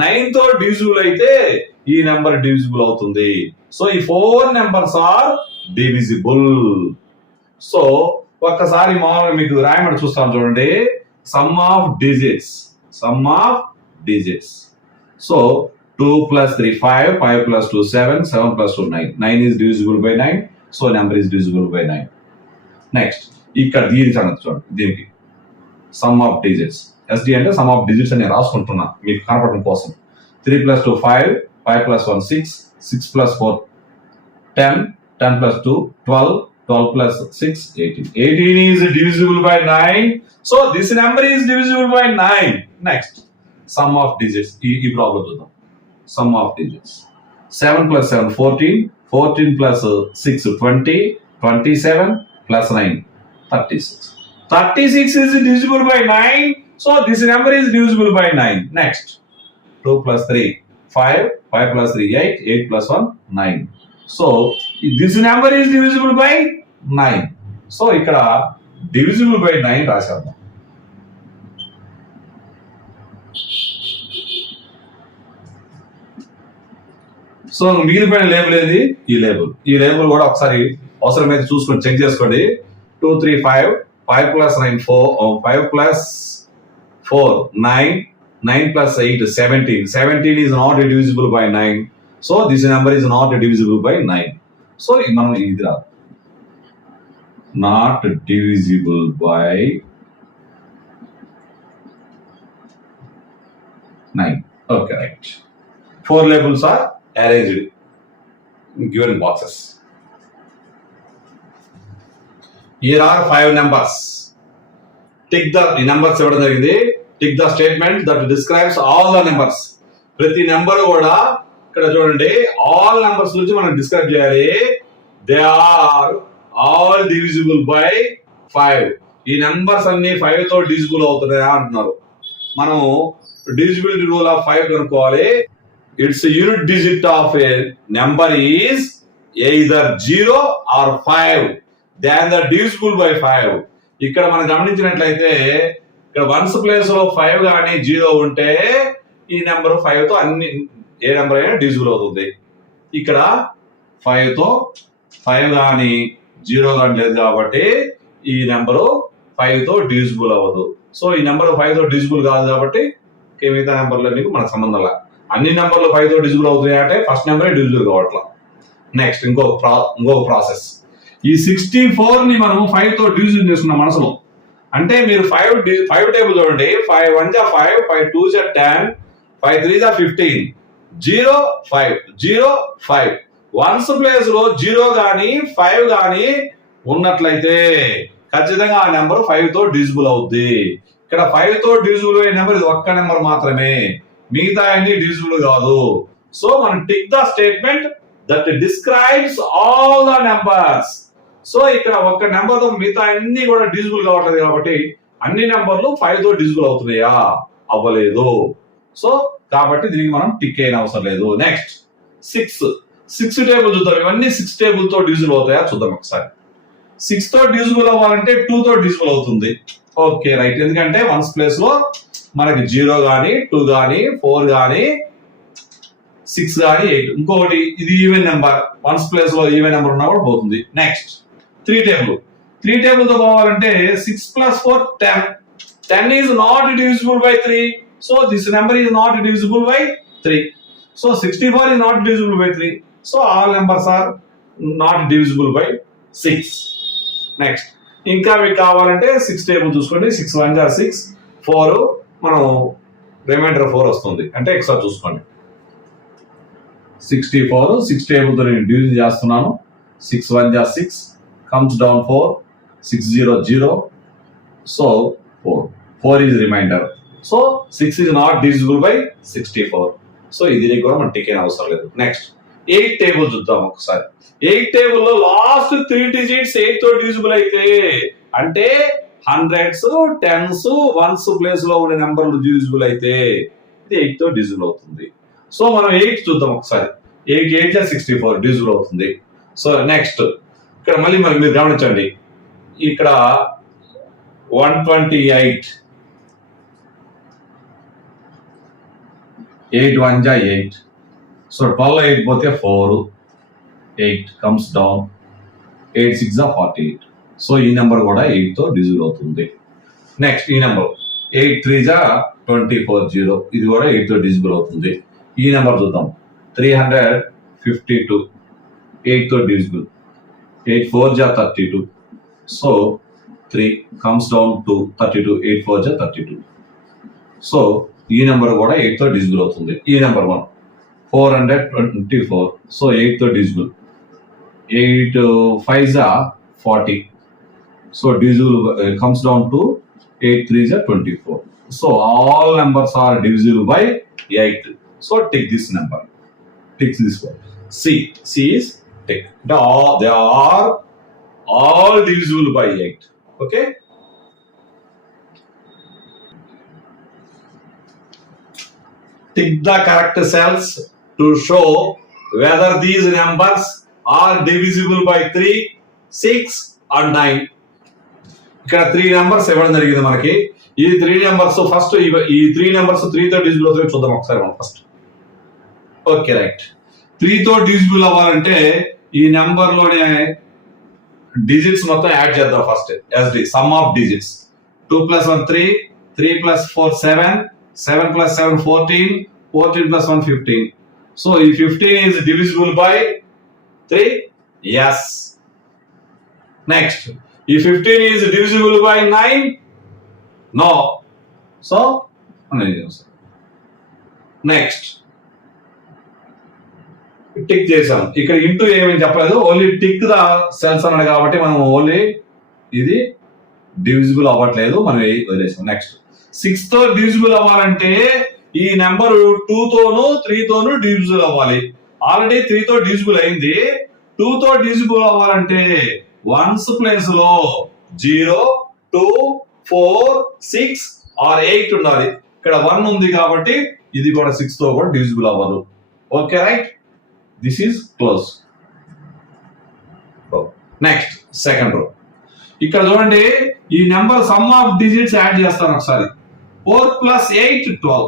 9 తో డివిజిబుల్ అయితే ఈ నెంబర్ డివిజిబుల్ అవుతుంది. సో ఈ 4 నెంబర్స్ ఆర్ డివిజిబుల్. సో ఒక్కసారి మామూలుగా మీకు రాయమని చూస్తాను చూడండి. Some of digits, sum of digits. So 2 plus 3 5, 5 plus 2 7, 7 plus 2 9. 9 is divisible by 9. So number is divisible by 9. Next ఇక్కడ దీనికి అనొచ్చు చూడండి. దీనికి సమ్ ఆఫ్ డిజిట్స్, ఎస్డి అంటే సమ్ ఆఫ్ డిజిట్స్ అని రాసుకుంటున్నా మీకు కనపడడం కోసం. 3 plus 2 5, 5 plus 1 6, 6 plus 4 10, 10 plus 2 12, 12 plus 6 18. 18 is divisible by 9. So this number is divisible by 9. Next sum of digits. ఈ ప్రాబ్లం చూద్దాం. Sum of digits. 7 plus 7 14, 14 plus 6 20, 27 plus 9 36. 36 is divisible by 9. So this number is divisible by 9. Next 2 plus 3 5, 5 plus 3 8, 8 plus 1 9. So this number is divisible by 9. So ఇక్కడ divisible by 9 రాసేద్దాం. సో మిగిలిపోయిన లేబుల్ ఏది, ఈ లేబుల్ కూడా ఒకసారి అవసరమైతే చూసుకొని చెక్ చేసుకోండి. 2 3 5, 5 plus 9 4, 5 plus 4 9, 9 plus 8 17. 17 is not divisible by 9. So this number is not divisible by 9. So మనం ఇది రాదు, not divisible by 9. Okay, right. 4 labels are arranged in given boxes. Here are 5 numbers. Tick the numbers ఇవ్వడం జరిగింది. Tick the statement that describes all the numbers. ప్రతి నెంబర్ కూడా ఇక్కడ చూడండి, all numbers నుంచి మనం డిస్క్రైబ్ చేయాలి. They are all divisible by 5. ఈ నెంబర్స్ అన్ని 5 తో డివిజిబుల్ అవుతున్నాయా అంటున్నారు. మనం divisibility rule of 5 కనుక్కోవాలి. Its unit digit of a number is either 0 or 5. Then the divisible by 5. ఇక్కడ మనం గమనించినట్లయితే ఇక్కడ వన్స్ ప్లేస్ లో 5 కానీ 0 ఉంటే ఈ నెంబర్ 5 తో అన్ని ఏ నెంబర్ అయినా డివిజిబుల్ అవుతుంది. ఇక్కడ 5 తో 5 కానీ 0 కానీ లేదు కాబట్టి ఈ నెంబరు 5 తో డివిజిబుల్ అవ్వదు. సో ఈ నెంబర్ 5 తో డివిజిబుల్ కాదు కాబట్టి మిగతా నెంబర్లన్నీ మనకు సంబంధం లేదు. అన్ని నెంబర్లు 5 తో డివిజిబుల్ అవుతున్నాయి అంటే ఫస్ట్ నెంబరే డివిజిబుల్ కావట్లా. నెక్స్ట్ ఇంకొక ప్రాసెస్. ఈ 64 ని మనం 5 తో డివిజన్ చేస్తున్నాం మనసులో. అంటే మీరు 5 టేబుల్ చూడండి. 5 1 జా 5, 5 2 జా 10, 5 3 జా 15, 0 5 0 5. వన్స్ ప్లేస్ లో 0 గానీ 5 గానీ ఉన్నట్లయితే ఖచ్చితంగా ఆ నెంబర్ 5 తో డివిజిబుల్ అవుద్ది. ఇక్కడ 5 తో డివిజిబుల్ అయ్యే నెంబర్ ఇది ఒక్క నెంబర్ మాత్రమే, మిగతా అన్ని డివిజిబుల్ కాదు. సో మనం tick the statement that describes all the numbers. So ఇక్కడ ఒక్క నెంబర్ తో మిగతా అన్ని కూడా డివిజిబుల్ కావట్లేదు కాబట్టి అన్ని నెంబర్లు 5 తో డివిజిబుల్ అవుతున్నాయా? అవ్వలేదు. సో కాబట్టి దీనికి మనం టిక్ అయిన అవసరం లేదు. నెక్స్ట్ 6 టేబుల్ చూద్దాం. ఇవన్నీ 6 టేబుల్ తో డివిజిబుల్ అవుతాయా చూద్దాం ఒకసారి. 6 తో డివిజిబుల్ అవ్వాలంటే 2 తో డివిజిబుల్ అవుతుంది. Okay right. ఎందుకంటే వన్స్ ప్లేస్ లో మనకి 0 గానీ 2 గానీ 4 గానీ 6 గానీ 8. ఇంకొకటి ఇది ఈవెన్ నెంబర్, వన్స్ ప్లేస్ లో ఈవెన్ నెంబర్ ఉన్నా కూడా పోతుంది. నెక్స్ట్ 3 టేబుల్ తో పోవాలంటే 6 + 4 10. 10 is not divisible by 3. So this number is not divisible by 3. So 64 is not divisible by 3. So all numbers are not divisible by 6. Next ఇంకా మీకు కావాలంటే 6 టేబుల్ చూసుకోండి. 6 1 జా 6, 4 మనం రిమైండర్ 4 వస్తుంది. అంటే ఒకసారి చూసుకోండి. 64 6 టేబుల్ తో నేను డివిజన్ చేస్తున్నాను. 6 1 జా 6, comes down 4, 6 0 0. So 4 is remainder. So 6 is not divisible by 64. So ఇది కూడా మనం టిక్ అయిన అవసరం లేదు. నెక్స్ట్ 8 టేబుల్ చూద్దాం ఒకసారి. 8 టేబుల్ లో లాస్ట్ 3 డిజిట్స్ 8 తో డివిజిబుల్ అయితే అంటే 100s 10s 1s ప్లేస్ లో ఉండే నెంబర్లు డివిజిబుల్ అయితే ఇది 8 తో డివిజిబుల్ అవుతుంది. సో మనం 8 చూద్దాం ఒకసారి. 8 8 జా 64 డివిజిబుల్ అవుతుంది. సో నెక్స్ట్ ఇక్కడ మళ్ళీ మీరు గమనించండి. ఇక్కడ 128, 8 1 జా 8. సో 12 8 పోతే 4, 8 comes down, 8 6 జా 48. సో ఈ నెంబర్ కూడా 8 తో డివిజిబుల్ అవుతుంది. నెక్స్ట్ ఈ నెంబర్ 8 3 జా 24 0. ఇది కూడా 8 తో డివిజిబుల్ అవుతుంది. ఈ నెంబర్ చూద్దాం. 352 8 తో డివిజిబుల్. 8 4 జా 32. సో 3 comes down to 32, 8 4 జా 32. సో ఈ నెంబర్ కూడా 8 తో డివిజిబుల్ అవుతుంది. ఈ నెంబర్ 1 424. సో 8 తో డివిజిబుల్. 8 5 జా 40. So divisible comes down to 8 3 జా 24. So all numbers are divisible by 8. So take this number. Take this one. C is take. They are all divisible by 8. Okay. Tick the correct cells to show whether these numbers are divisible by 3, 6 or 9. ఇక్కడ 3 నెంబర్స్ ఇవ్వడం జరిగింది మనకి. ఈ 3 నెంబర్స్ ఫస్ట్ ఈ 3 నెంబర్స్ 3 తో డివిజిబుల్ అవుతాయి చూద్దాం ఒకసారి మనం ఫస్ట్. Okay right. 3 తో డివిజిబుల్ అవ్వాలంటే ఈ నెంబర్ లోనే డిజిట్స్ మొత్తం యాడ్ చేద్దాం first. SD some of digits. 2 + 1 3, 3 + 4 7, 7 + 7 14, 14 + 1 15. So if 15 is divisible by 3, yes. Next, if 15 is divisible by 9, no. So next, tick చేసాం. ఇక్కడ ఇంటూ ఏమేమి చెప్పలేదు, ఓన్లీ టిక్ ద సెల్స్ అన్నాడు కాబట్టి మనం ఓన్లీ ఇది డివిజిబుల్ అవ్వట్లేదు, మనం వదిలేసాం. నెక్స్ట్ 6 తో డివిజిబుల్ అవ్వాలంటే ఈ నెంబర్ 2 తోను 3 తోను డివిజిబుల్ అవ్వాలి. ఆల్రెడీ 3 తో డివిజిబుల్ అయింది. 2 తో డివిజిబుల్ అవ్వాలంటే వన్స్ ప్లేస్ లో 0 2 4 6 ఆర్ 8 ఉండాలి. ఇక్కడ 1 ఉంది కాబట్టి ఇది కూడా 6 తో కూడా డివిజిబుల్ అవ్వదు. Okay right. This is close. Next second row. ఇక్కడ చూడండి ఈ number some of digits add చేస్తాను ఒకసారి. 4 + 8 12,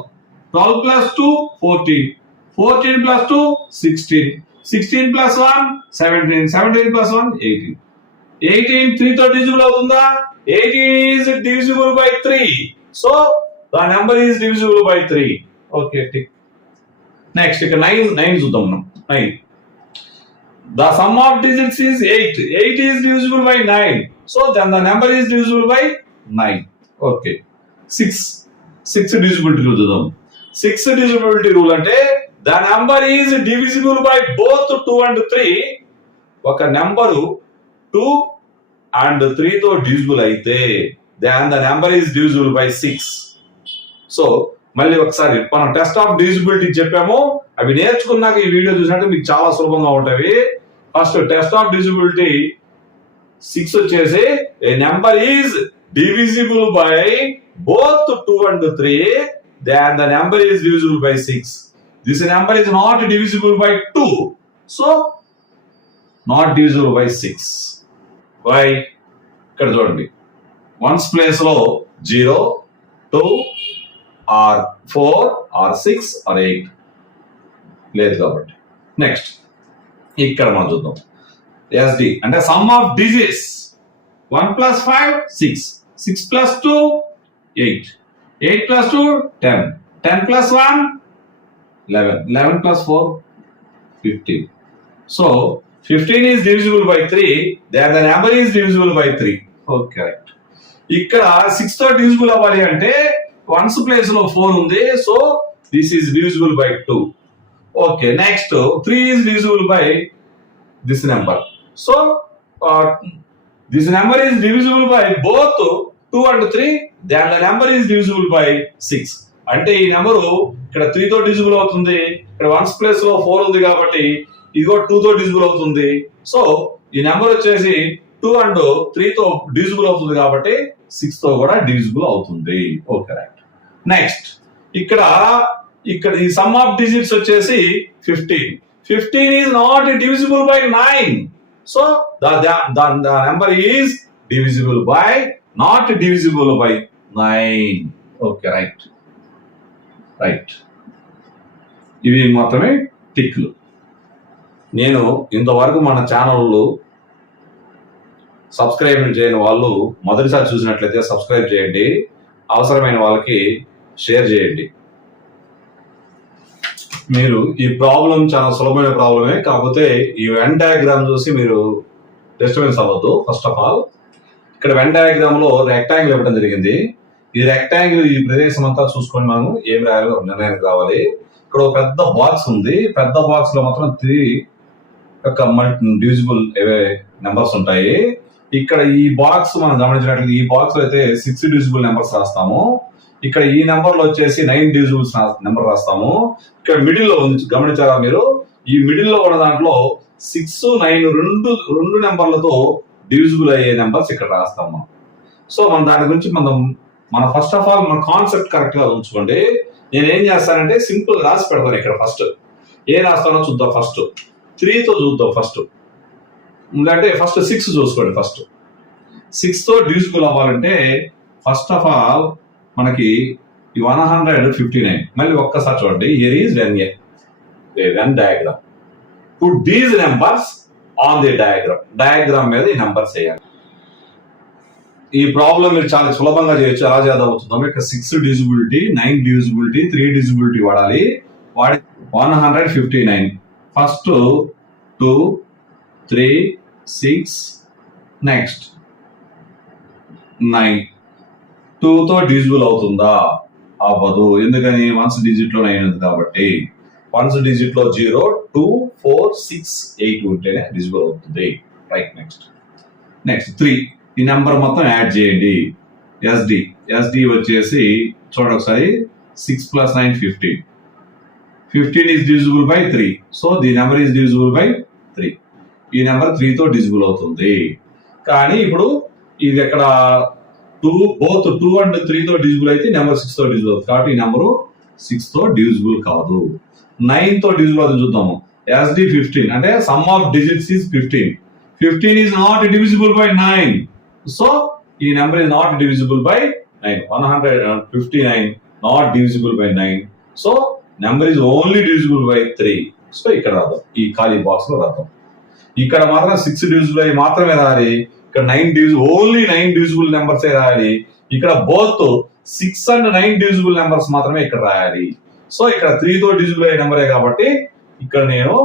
12 + 2 14, 14 + 2 16, 16 plus 1 17, 17 plus 1 18. 18 3 తో డివిజిబుల్ అవుతుందా? 18 is divisible by 3. So the number is divisible by 3. Okay, tick. Next ఇక 9 చూద్దాం మనం. 9. The sum of digits is 8. 8 is divisible by 9. So then the number is divisible by 9. Okay. 6 divisibility rule చూద్దాం. 6 divisibility rule అంటే the number is divisible by both 2 and 3. ఒక నెంబరు 2 and 3 తో డివిజిబుల్ అయితే then the number is divisible by 6. So మళ్ళీ ఒకసారి మనం టెస్ట్ ఆఫ్ డివిజిబిలిటీ చెప్పాము, అవి నేర్చుకున్నాక ఈ వీడియో చూసినట్టు మీకు చాలా సులభంగా ఉంటాయి. ఫస్ట్ టెస్ట్ ఆఫ్ డివిజిబిలిటీ 6 వచ్చేసి a number is divisible by both 2 and 3, then the number is divisible by 6. This number is not divisible by 2, so not divisible by 6. Why? ఇక్కడ చూడండి, వన్స్ ప్లేస్ లో 0, 2 or 4 or 6 or 8 లేదు కాబట్టి. నెక్స్ట్ ఇక్కడ మనం చూద్దాం SD అంటే sum of digits 1 plus 5 6, 6 plus 2 8, 8 plus 2 10, 10 plus 1 11, 11 plus 4 15. So 15 is divisible by 3, then the number is divisible by 3. Okay, correct. ఇక్కడ 6 తో డివిజిబుల్ అవ్వాలి అంటే వన్స్ ప్లేస్ లో 4 ఉంది, so this is divisible by 2. Okay, next 3 is divisible by this number. So this number is divisible by both 2 and 3, then the number is divisible by 6. అంటే ఈ నెంబరు ఇక్కడ 3 తో డివిజిబుల్ అవుతుంది, ఇక్కడ వన్స్ ప్లేస్ లో 4 ఉంది కాబట్టి ఇదిగో 2 తో డివిజిబుల్ అవుతుంది. సో ఈ నెంబర్ వచ్చేసి 2 and 3 తో డివిజిబుల్ అవుతుంది కాబట్టి 6 తో కూడా డివిజిబుల్ అవుతుంది. Okay, right. నెక్స్ట్ ఇక్కడ ఈ సమ్ ఆఫ్ డిజిట్స్ వచ్చేసి 15. 15 is not divisible by 9. So the number is divisible by not divisible by 9. Okay, right. ఇవి మాత్రమే టిక్లు. నేను ఇంతవరకు మన ఛానల్లో సబ్స్క్రైబ్ చేయని వాళ్ళు మొదటిసారి చూసినట్లయితే సబ్స్క్రైబ్ చేయండి, అవసరమైన వాళ్ళకి షేర్ చేయండి. మీరు ఈ ప్రాబ్లం చాలా సులభమైన ప్రాబ్లమే, కాకపోతే ఈ వెన్ డయాగ్రామ్ చూసి మీరు డిస్టర్బెన్స్ అవ్వద్దు. ఫస్ట్ ఆఫ్ ఆల్ ఇక్కడ వెన్ డయాగ్రామ్ లో రెక్టాంగిల్ ఇవ్వడం జరిగింది. ఈ రెక్టాంగిల్ ఈ ప్రదేశం అంతా చూసుకొని మనం ఏం రాయాలో నిర్ణయానికి రావాలి. ఇక్కడ ఒక పెద్ద బాక్స్ ఉంది, పెద్ద బాక్స్ లో మాత్రం 3 యొక్క డివిజిబుల్ నెంబర్స్ ఉంటాయి. ఇక్కడ ఈ బాక్స్ మనం గమనించినట్లయితే ఈ బాక్స్ లో అయితే 6 డివిజిబుల్ నెంబర్స్ రాస్తాము. ఇక్కడ ఈ నెంబర్ లో వచ్చేసి 9 డివిజిబుల్స్ నెంబర్ రాస్తాము. ఇక్కడ మిడిల్ లో గమనించారా మీరు, ఈ మిడిల్ లో ఉన్న దాంట్లో 6, 9 రెండు నెంబర్లతో డివిజిబుల్ అయ్యే నెంబర్స్ ఇక్కడ రాస్తాము. సో మన దాని గురించి మన ఫస్ట్ ఆఫ్ ఆల్ మన కాన్సెప్ట్ కరెక్ట్ గా ఉంచుకోండి. నేను ఏం చేస్తానంటే సింపుల్ రాసి పెడతాను. ఇక్కడ ఫస్ట్ ఏ రాస్తానో చూద్దాం. ఫస్ట్ 3 తో చూద్దాం. ఫస్ట్ అంటే ఫస్ట్ 6 చూసుకోండి. ఫస్ట్ 6 తో డివిజిబుల్ అవ్వాలంటే ఫస్ట్ ఆఫ్ ఆల్ మనకి 159. మళ్ళీ ఒక్కసారి చూడండి, here is Venn diagram. Put these numbers on the diagram మీద ఈ నెంబర్స్ వేయాలి. ఈ ప్రాబ్లం మీరు చాలా సులభంగా చేయొచ్చు. ఎలా చేద్దాం? ఇక్కడ 6 డివిజిబిలిటీ, 9 డివిజిబిలిటీ, 3 డివిజిబిలిటీ వాడి 159. First 2, 3, 6, next 9. 2 తో డివిజిబుల్ అవుతుందా? అవ్వదు. ఎందుకని? వన్స్ డిజిట్ లో 9 ఉంది కాబట్టి. వన్స్ డిజిట్ లో 0, 2, 4, 6, 8 ఉంటేనే డివిజిబుల్ అవుతుంది. రైట్. నెక్స్ట్ 3. ఈ నెంబర్ మొత్తం యాడ్ చేయండి. SD వచ్చేసి చూడండి ఒకసారి, 6 plus 9 15. 15 is divisible by 3. So the number is divisible by 3. ఈ నెంబర్ 3 తో డివిజిబుల్ అవుతుంది. కానీ ఇప్పుడు ఇది ఎక్కడ both 2 and 3 తో డివిజిబుల్ అయితే నెంబర్ 6 తో డివిజిబుల్ అవుతుంది. కాబట్టి ఈ నెంబరు 6 తో డివిజిబుల్ కాదు. 9 తో డివిజిబుల్ అవుతుంది. చూద్దాము. SD 15 అంటే sum of digits is 15. 15 is not divisible by 9. So ఈ number is not divisible by 9. 159 not divisible by 9. So number is only divisible by 3. So ఇక్కడ రాద్దాం, ఈ ఖాళీ బాక్స్ లో రాద్దాం. ఇక్కడ మాత్రం 6 డివిజిబుల్ బై మాత్రమే రాయాలి. ఇక్కడ 9 ఓన్లీ 9 డివిజిబుల్ నెంబర్స్ రాయాలి. ఇక్కడ బోత్ 6 and 9 డివిజిబుల్ నెంబర్స్ మాత్రమే ఇక్కడ రాయాలి. సో ఇక్కడ 3 తో డివిజిబుల్ అయ్యే నెంబరే కాబట్టి ఇక్కడ నేను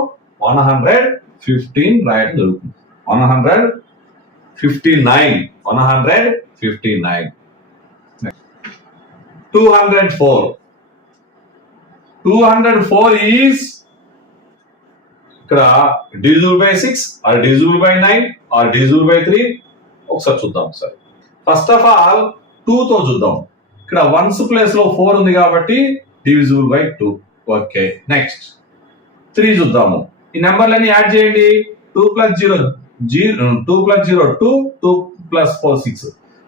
115 రాయడం జరుగుతుంది. 159 204 ఈజ్ ఇక్కడ divisible by 6 or divisible by 9 or divisible by 3. ఒకసారి చూద్దాం. ఒకసారి ఫస్ట్ ఆఫ్ ఆల్ 2 తో చూద్దాం. ఇక్కడ 1s ప్లేస్ లో 4 ఉంది కాబట్టి డివిజిబుల్ బై 2. ఓకే, నెక్స్ట్ 3 చూద్దాము. ఈ నెంబర్లన్నీ యాడ్ చేయండి. 2 + 0 2 + 0 2 2 + 4 6.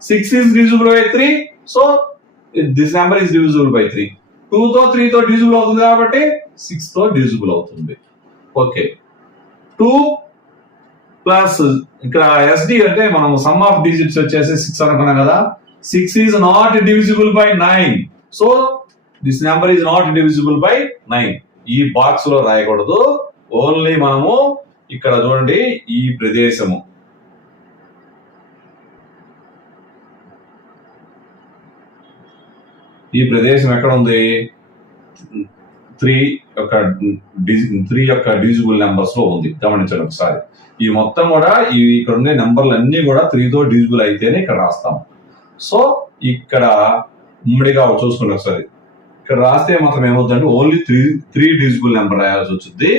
6 is divisible by 3. So this number is divisible by 3. 2 తో 3 తో డివిజిబుల్ అవుతుంది కాబట్టి 6 తో డివిజిబుల్ అవుతుంది. ఓకే, 2 ప్లస్ ఇక్కడ SD అంటే మనం సమ్ ఆఫ్ డిజిట్స్ వచ్చేసి 6 అనుకున్నాం కదా. 6 is not divisible by 9. So this number is not divisible by 9. ఈ బాక్స్ లో రాయకూడదు. ఓన్లీ మనము ఇక్కడ చూడండి, ఈ ప్రదేశము ఎక్కడ ఉంది? 3 యొక్క డివిజిబుల్ నెంబర్స్ లో ఉంది. గమనించండి ఒకసారి. ఈ మొత్తం కూడా ఇక్కడ ఉండే నెంబర్లు అన్ని కూడా 3 తో డివిజిబుల్ అయితేనే ఇక్కడ రాస్తాం. సో ఇక్కడ ఉమ్మడిగా చూసుకోండి ఒకసారి. ఇక్కడ రాస్తే మాత్రం ఏమవుతుందంటే ఓన్లీ 3 డివిజిబుల్ నెంబర్ రాయాల్సి వచ్చింది.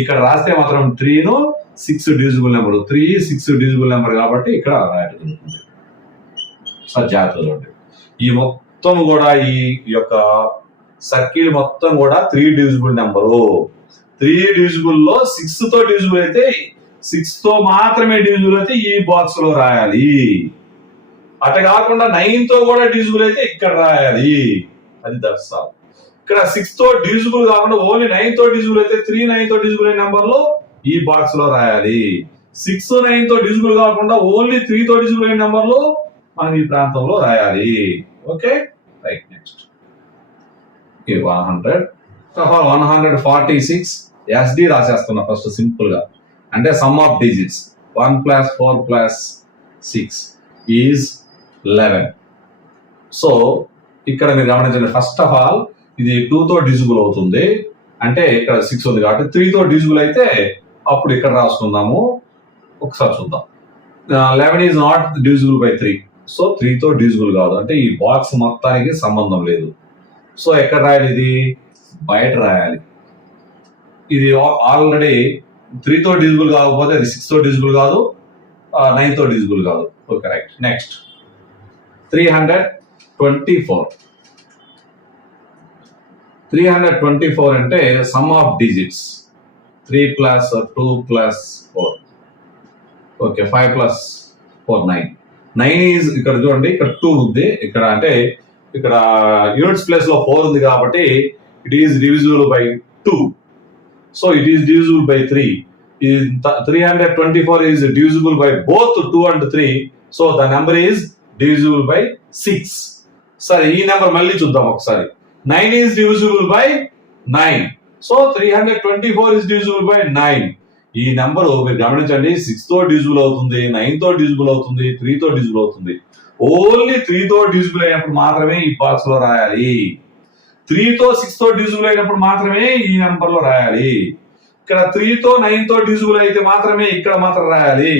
ఇక్కడ రాస్తే మాత్రం 3 6 డివిజిబుల్ నెంబర్, 3 6 డివిజిబుల్ నెంబర్ కాబట్టి ఇక్కడ రాయడం జరుగుతుంది. జాగ్రత్తగా చూడండి. ఈ మొత్తం కూడా ఈ యొక్క సర్కిల్ మొత్తం కూడా 3 డివిజిబుల్ నెంబరు. 3 డివిజిబుల్ లో 6 తో డివిజిబుల్ అయితే 6 తో మాత్రమే డివిజిబుల్ అయితే ఈ బాక్స్ లో రాయాలి. అట కాకుండా 9 తో కూడా డివిజిబుల్ అయితే ఇక్కడ రాయాలి. అది దర్శాలు. ఇక్కడ 6 తో డివిజిబుల్ కాకుండా ఓన్లీ 9 తో డివిజిబుల్ అయితే 3 9 తో డివిజిబుల్ అయిన నెంబర్లు ఈ బాక్స్ లో రాయాలి. 6 9 తో డివిజిబుల్ కాకుండా ఓన్లీ 3 తో డివిజిబుల్ అయిన నెంబర్లు మనం ఈ ప్రాంతంలో రాయాలి. Okay, right. నెక్స్ట్ 146 SD రాసేస్తున్నా ఫస్ట్ సింపుల్ గా. అంటే sum of digits 1 + 4 + 6 is 11. So ఇక్కడ మీరు గమనించండి. ఫస్ట్ ఆఫ్ ఆల్ ఇది 2 తో డివిజిబుల్ అవుతుంది. అంటే ఇక్కడ 6 ఉంది కాబట్టి 3 తో డివిజిబుల్ అయితే అప్పుడు ఇక్కడ రాసుకుందాము. ఒకసారి చూద్దాం. 11 is not divisible by 3. So 3 తో డివిజిబుల్ కాదు. అంటే ఈ బాక్స్ మొత్తానికి సంబంధం లేదు. సో ఎక్కడ రాయాలి? ఇది బయట రాయాలి. ఇది ఆల్రెడీ 3 తో డివిజిబుల్ కాకపోతే అది 6 తో డివిజిబుల్ కాదు, 9 తో డివిజిబుల్ కాదు. Okay, right. నెక్స్ట్ 324 అంటే sum of digits 3 + 2 + 4. Okay, 5 + 4 9. 9 is ఇక్కడ చూడండి, ఇక్కడ 2 ఉంది. ఇక్కడ అంటే ఇక్కడ యూనిట్స్ ప్లేస్ లో 4 ఉంది కాబట్టి it is divisible by 2. So it is divisible by 3. 324 is divisible by both 2 and 3. So the number is divisible by 6. సరే, ఈ నెంబర్ మళ్ళీ చూద్దాం ఒకసారి. 9 is divisible by 9. So 324 is divisible by 9. ఈ నెంబర్ మీరు గమనించండి, 6 తో డివిజిబుల్ అవుతుంది, 9 తో డివిజిబుల్ అవుతుంది, 3 తో డివిజిబుల్ అవుతుంది. ఓన్లీ 3 తో డివిజిబుల్ అయినప్పుడు మాత్రమే ఈ బాక్స్ లో రాయాలి. 3 తో 6 తో డివిజిబుల్ అయినప్పుడు మాత్రమే ఈ నెంబర్ లో రాయాలి. ఇక్కడ 3 తో 9 తో డివిజిబుల్ అయితే మాత్రమే ఇక్కడ మాత్రం రాయాలి.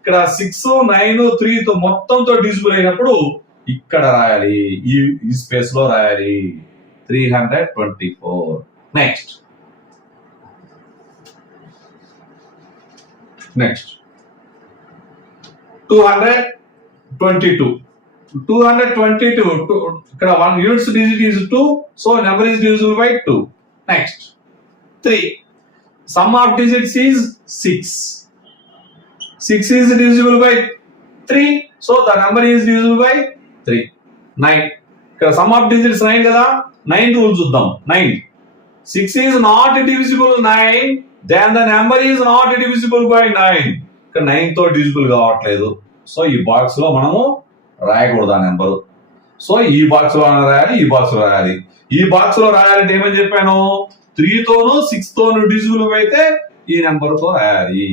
ఇక్కడ 6 9 3 తో మొత్తంతో డివిజిబుల్ అయినప్పుడు ఇక్కడ రాయాలి. ఈ స్పేస్ లో రాయాలి. 324. నెక్స్ట్ 222. 222 ఇక్కడ 1 units digit is 2. So number is divisible by 2. Next 3. Some of digits is 6. 6 is divisible by 3. So the number is divisible by 3. 9. ఇక్కడ సమ్ ఆఫ్ డిజిట్స్ 9 కదా. 9 రూల్ చూద్దాం. 9. 6 is not divisible 9. Then the number is not divisible by 9. ఇక్కడ 9 తో డివిజిబుల్ కావట్లేదు. సో ఈ బాక్స్ లో మనము రాయకూడదు ఆ నెంబరు. సో ఈ బాక్స్ లో రాయాలి, ఈ బాక్స్ లో రాయాలి. ఈ బాక్స్ లో రాయాలంటే ఏమని చెప్పాను, 3 తోను 6 తోను డివిజిబుల్ అయితే ఈ నెంబర్ తో రాయాలి.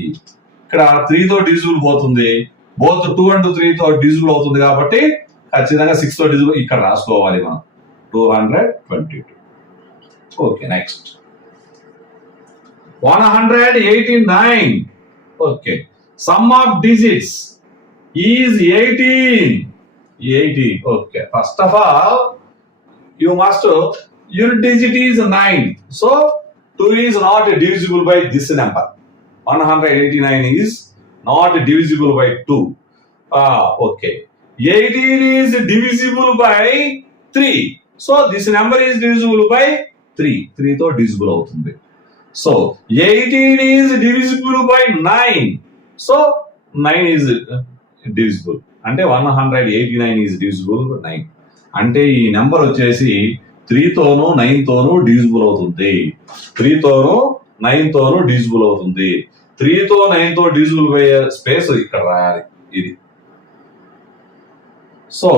ఇక్కడ 3 తో డివిజిబుల్ పోతుంది, బోత్ 2 and 3 తో డివిజిబుల్ అవుతుంది కాబట్టి ఖచ్చితంగా 6 తో డివిజిబుల్ ఇక్కడ రాసుకోవాలి మనం 222. Okay, next 189. Okay, sum of digits is 18. Okay, first of all you must, unit digit is 9, so 2 is not divisible by this number. 189 is not divisible by 2. Okay, 18 is divisible by 3, so this number is divisible by 3 తో divisible అవుతుంది. So 18 is divisible by 9, so 9 is divisible, అంటే 189 is divisible by 9. అంటే ఈ నెంబర్ వచ్చేసి 3 తోను 9 తోను డివిజిబుల్ అవుతుంది. 3 తోను 9 తోను డివిజిబుల్ అవుతుంది. 3 తో 9 తో డివిజిబుల్ అయ్యే స్పేస్ ఇక్కడ రాయాలి ఇది. సో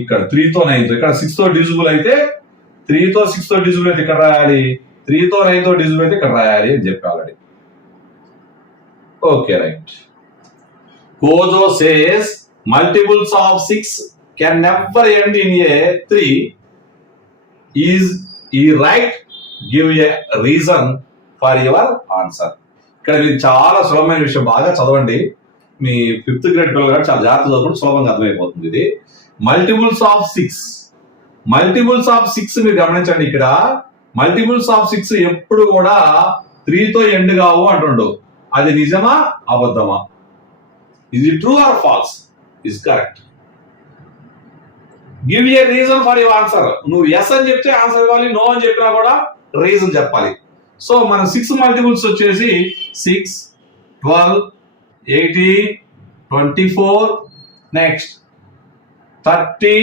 ఇక్కడ 3 తో 9 తో, ఇక్కడ 6 తో డివిజిబుల్ అయితే 3 తో 6 తో డివిజిబుల్ అయితే ఇక్కడ రాయాలి, 3 తో 9 తో డివిజిబుల్ అయితే ఇక్కడ రాయాలి అని చెప్పి already. Okay, right. Kojo says multiples of 6 can never end in a 3. Is he right? Give a reason for your answer. ఇక్కడ మీరు చాలా సులభమైన విషయం, బాగా చదవండి. మీ 5th grade పిల్లలు కూడా చాలా జాగ్రత్త చదువుకుంటే సులభంగా అర్థమైపోతుంది. ఇది మల్టిపుల్స్ ఆఫ్ 6. మల్టిపుల్స్ ఆఫ్ 6 మీరు గమనించండి. ఇక్కడ మల్టిపుల్స్ ఆఫ్ 6 ఎప్పుడు కూడా 3 తో ఎండ్ కావు అంటుండు. అది నిజమా అబద్ధమా? Is it true or false? Is correct. Give a reason for your answer. నువ్వు ఎస్ అని చెప్తే ఆన్సర్ ఇవ్వాలి, నో అని చెప్పినా కూడా రీజన్ చెప్పాలి. సో మన 6 మల్టిపుల్స్ వచ్చేసి 6, 12, 18, 24, నెక్స్ట్ 30,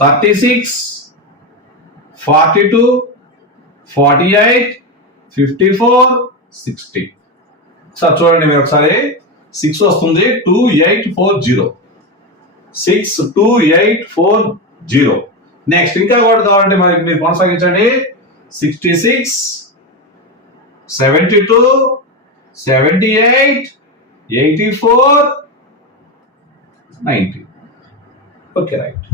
36, 42, 48, 54, 60. సార్ చూడండి మీరు ఒకసారి, 6 వస్తుంది 2840, 62840. నెక్స్ట్ ఇంకా కూడా కావాలంటే మరి మీరు కొనసాగించండి. 66, 72, 78, 84, 90. Okay, right.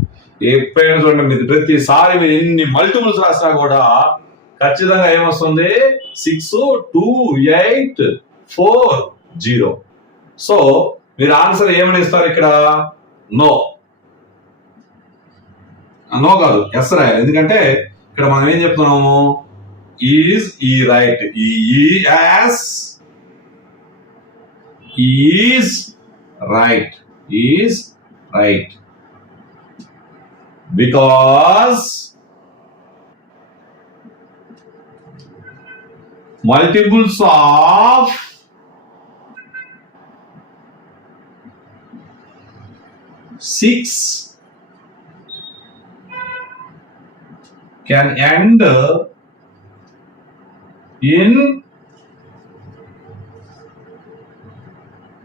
ఎప్పుడైనా చూడండి మీరు ప్రతిసారి మీరు ఎన్ని మల్టిపుల్స్ రాసినా కూడా ఖచ్చితంగా ఏమొస్తుంది, 62840. సో మీరు ఆన్సర్ ఏమని ఇస్తారు ఇక్కడ? నో కాదు, ఎస్ రాయాలి. ఎందుకంటే ఇక్కడ మనం ఏం చెప్తున్నాము, ఈజ్ ఈ right, is right because multiples of 6 can end in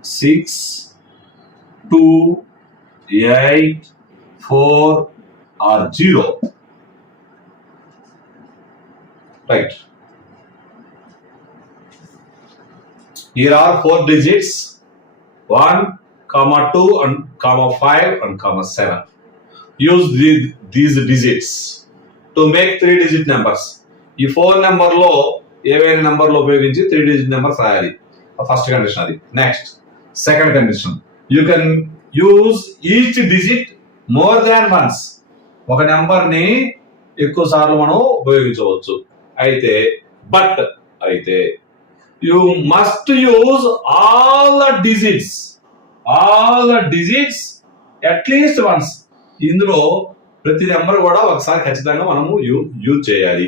6, 2, 8, 4 or 0. Right. Here are 4 digits, 1, 2, and 5 and 7. Use these digits to make 3-digit numbers. ఈ 4 నెంబర్ లో ఏవైనా నెంబర్ లో ఉపయోగించి 3-digit నెంబర్స్ రాయాలి. ఫస్ట్ కండిషన్ అది. Next second condition, you can use each digit more than once. ఒక నెంబర్ ని ఎక్కువ సార్లు మనం ఉపయోగించవచ్చు. అయితే you must use all the digits at least once. ఇందులో ప్రతి నెంబర్ కూడా ఒకసారి ఖచ్చితంగా మనము యూజ్ చేయాలి.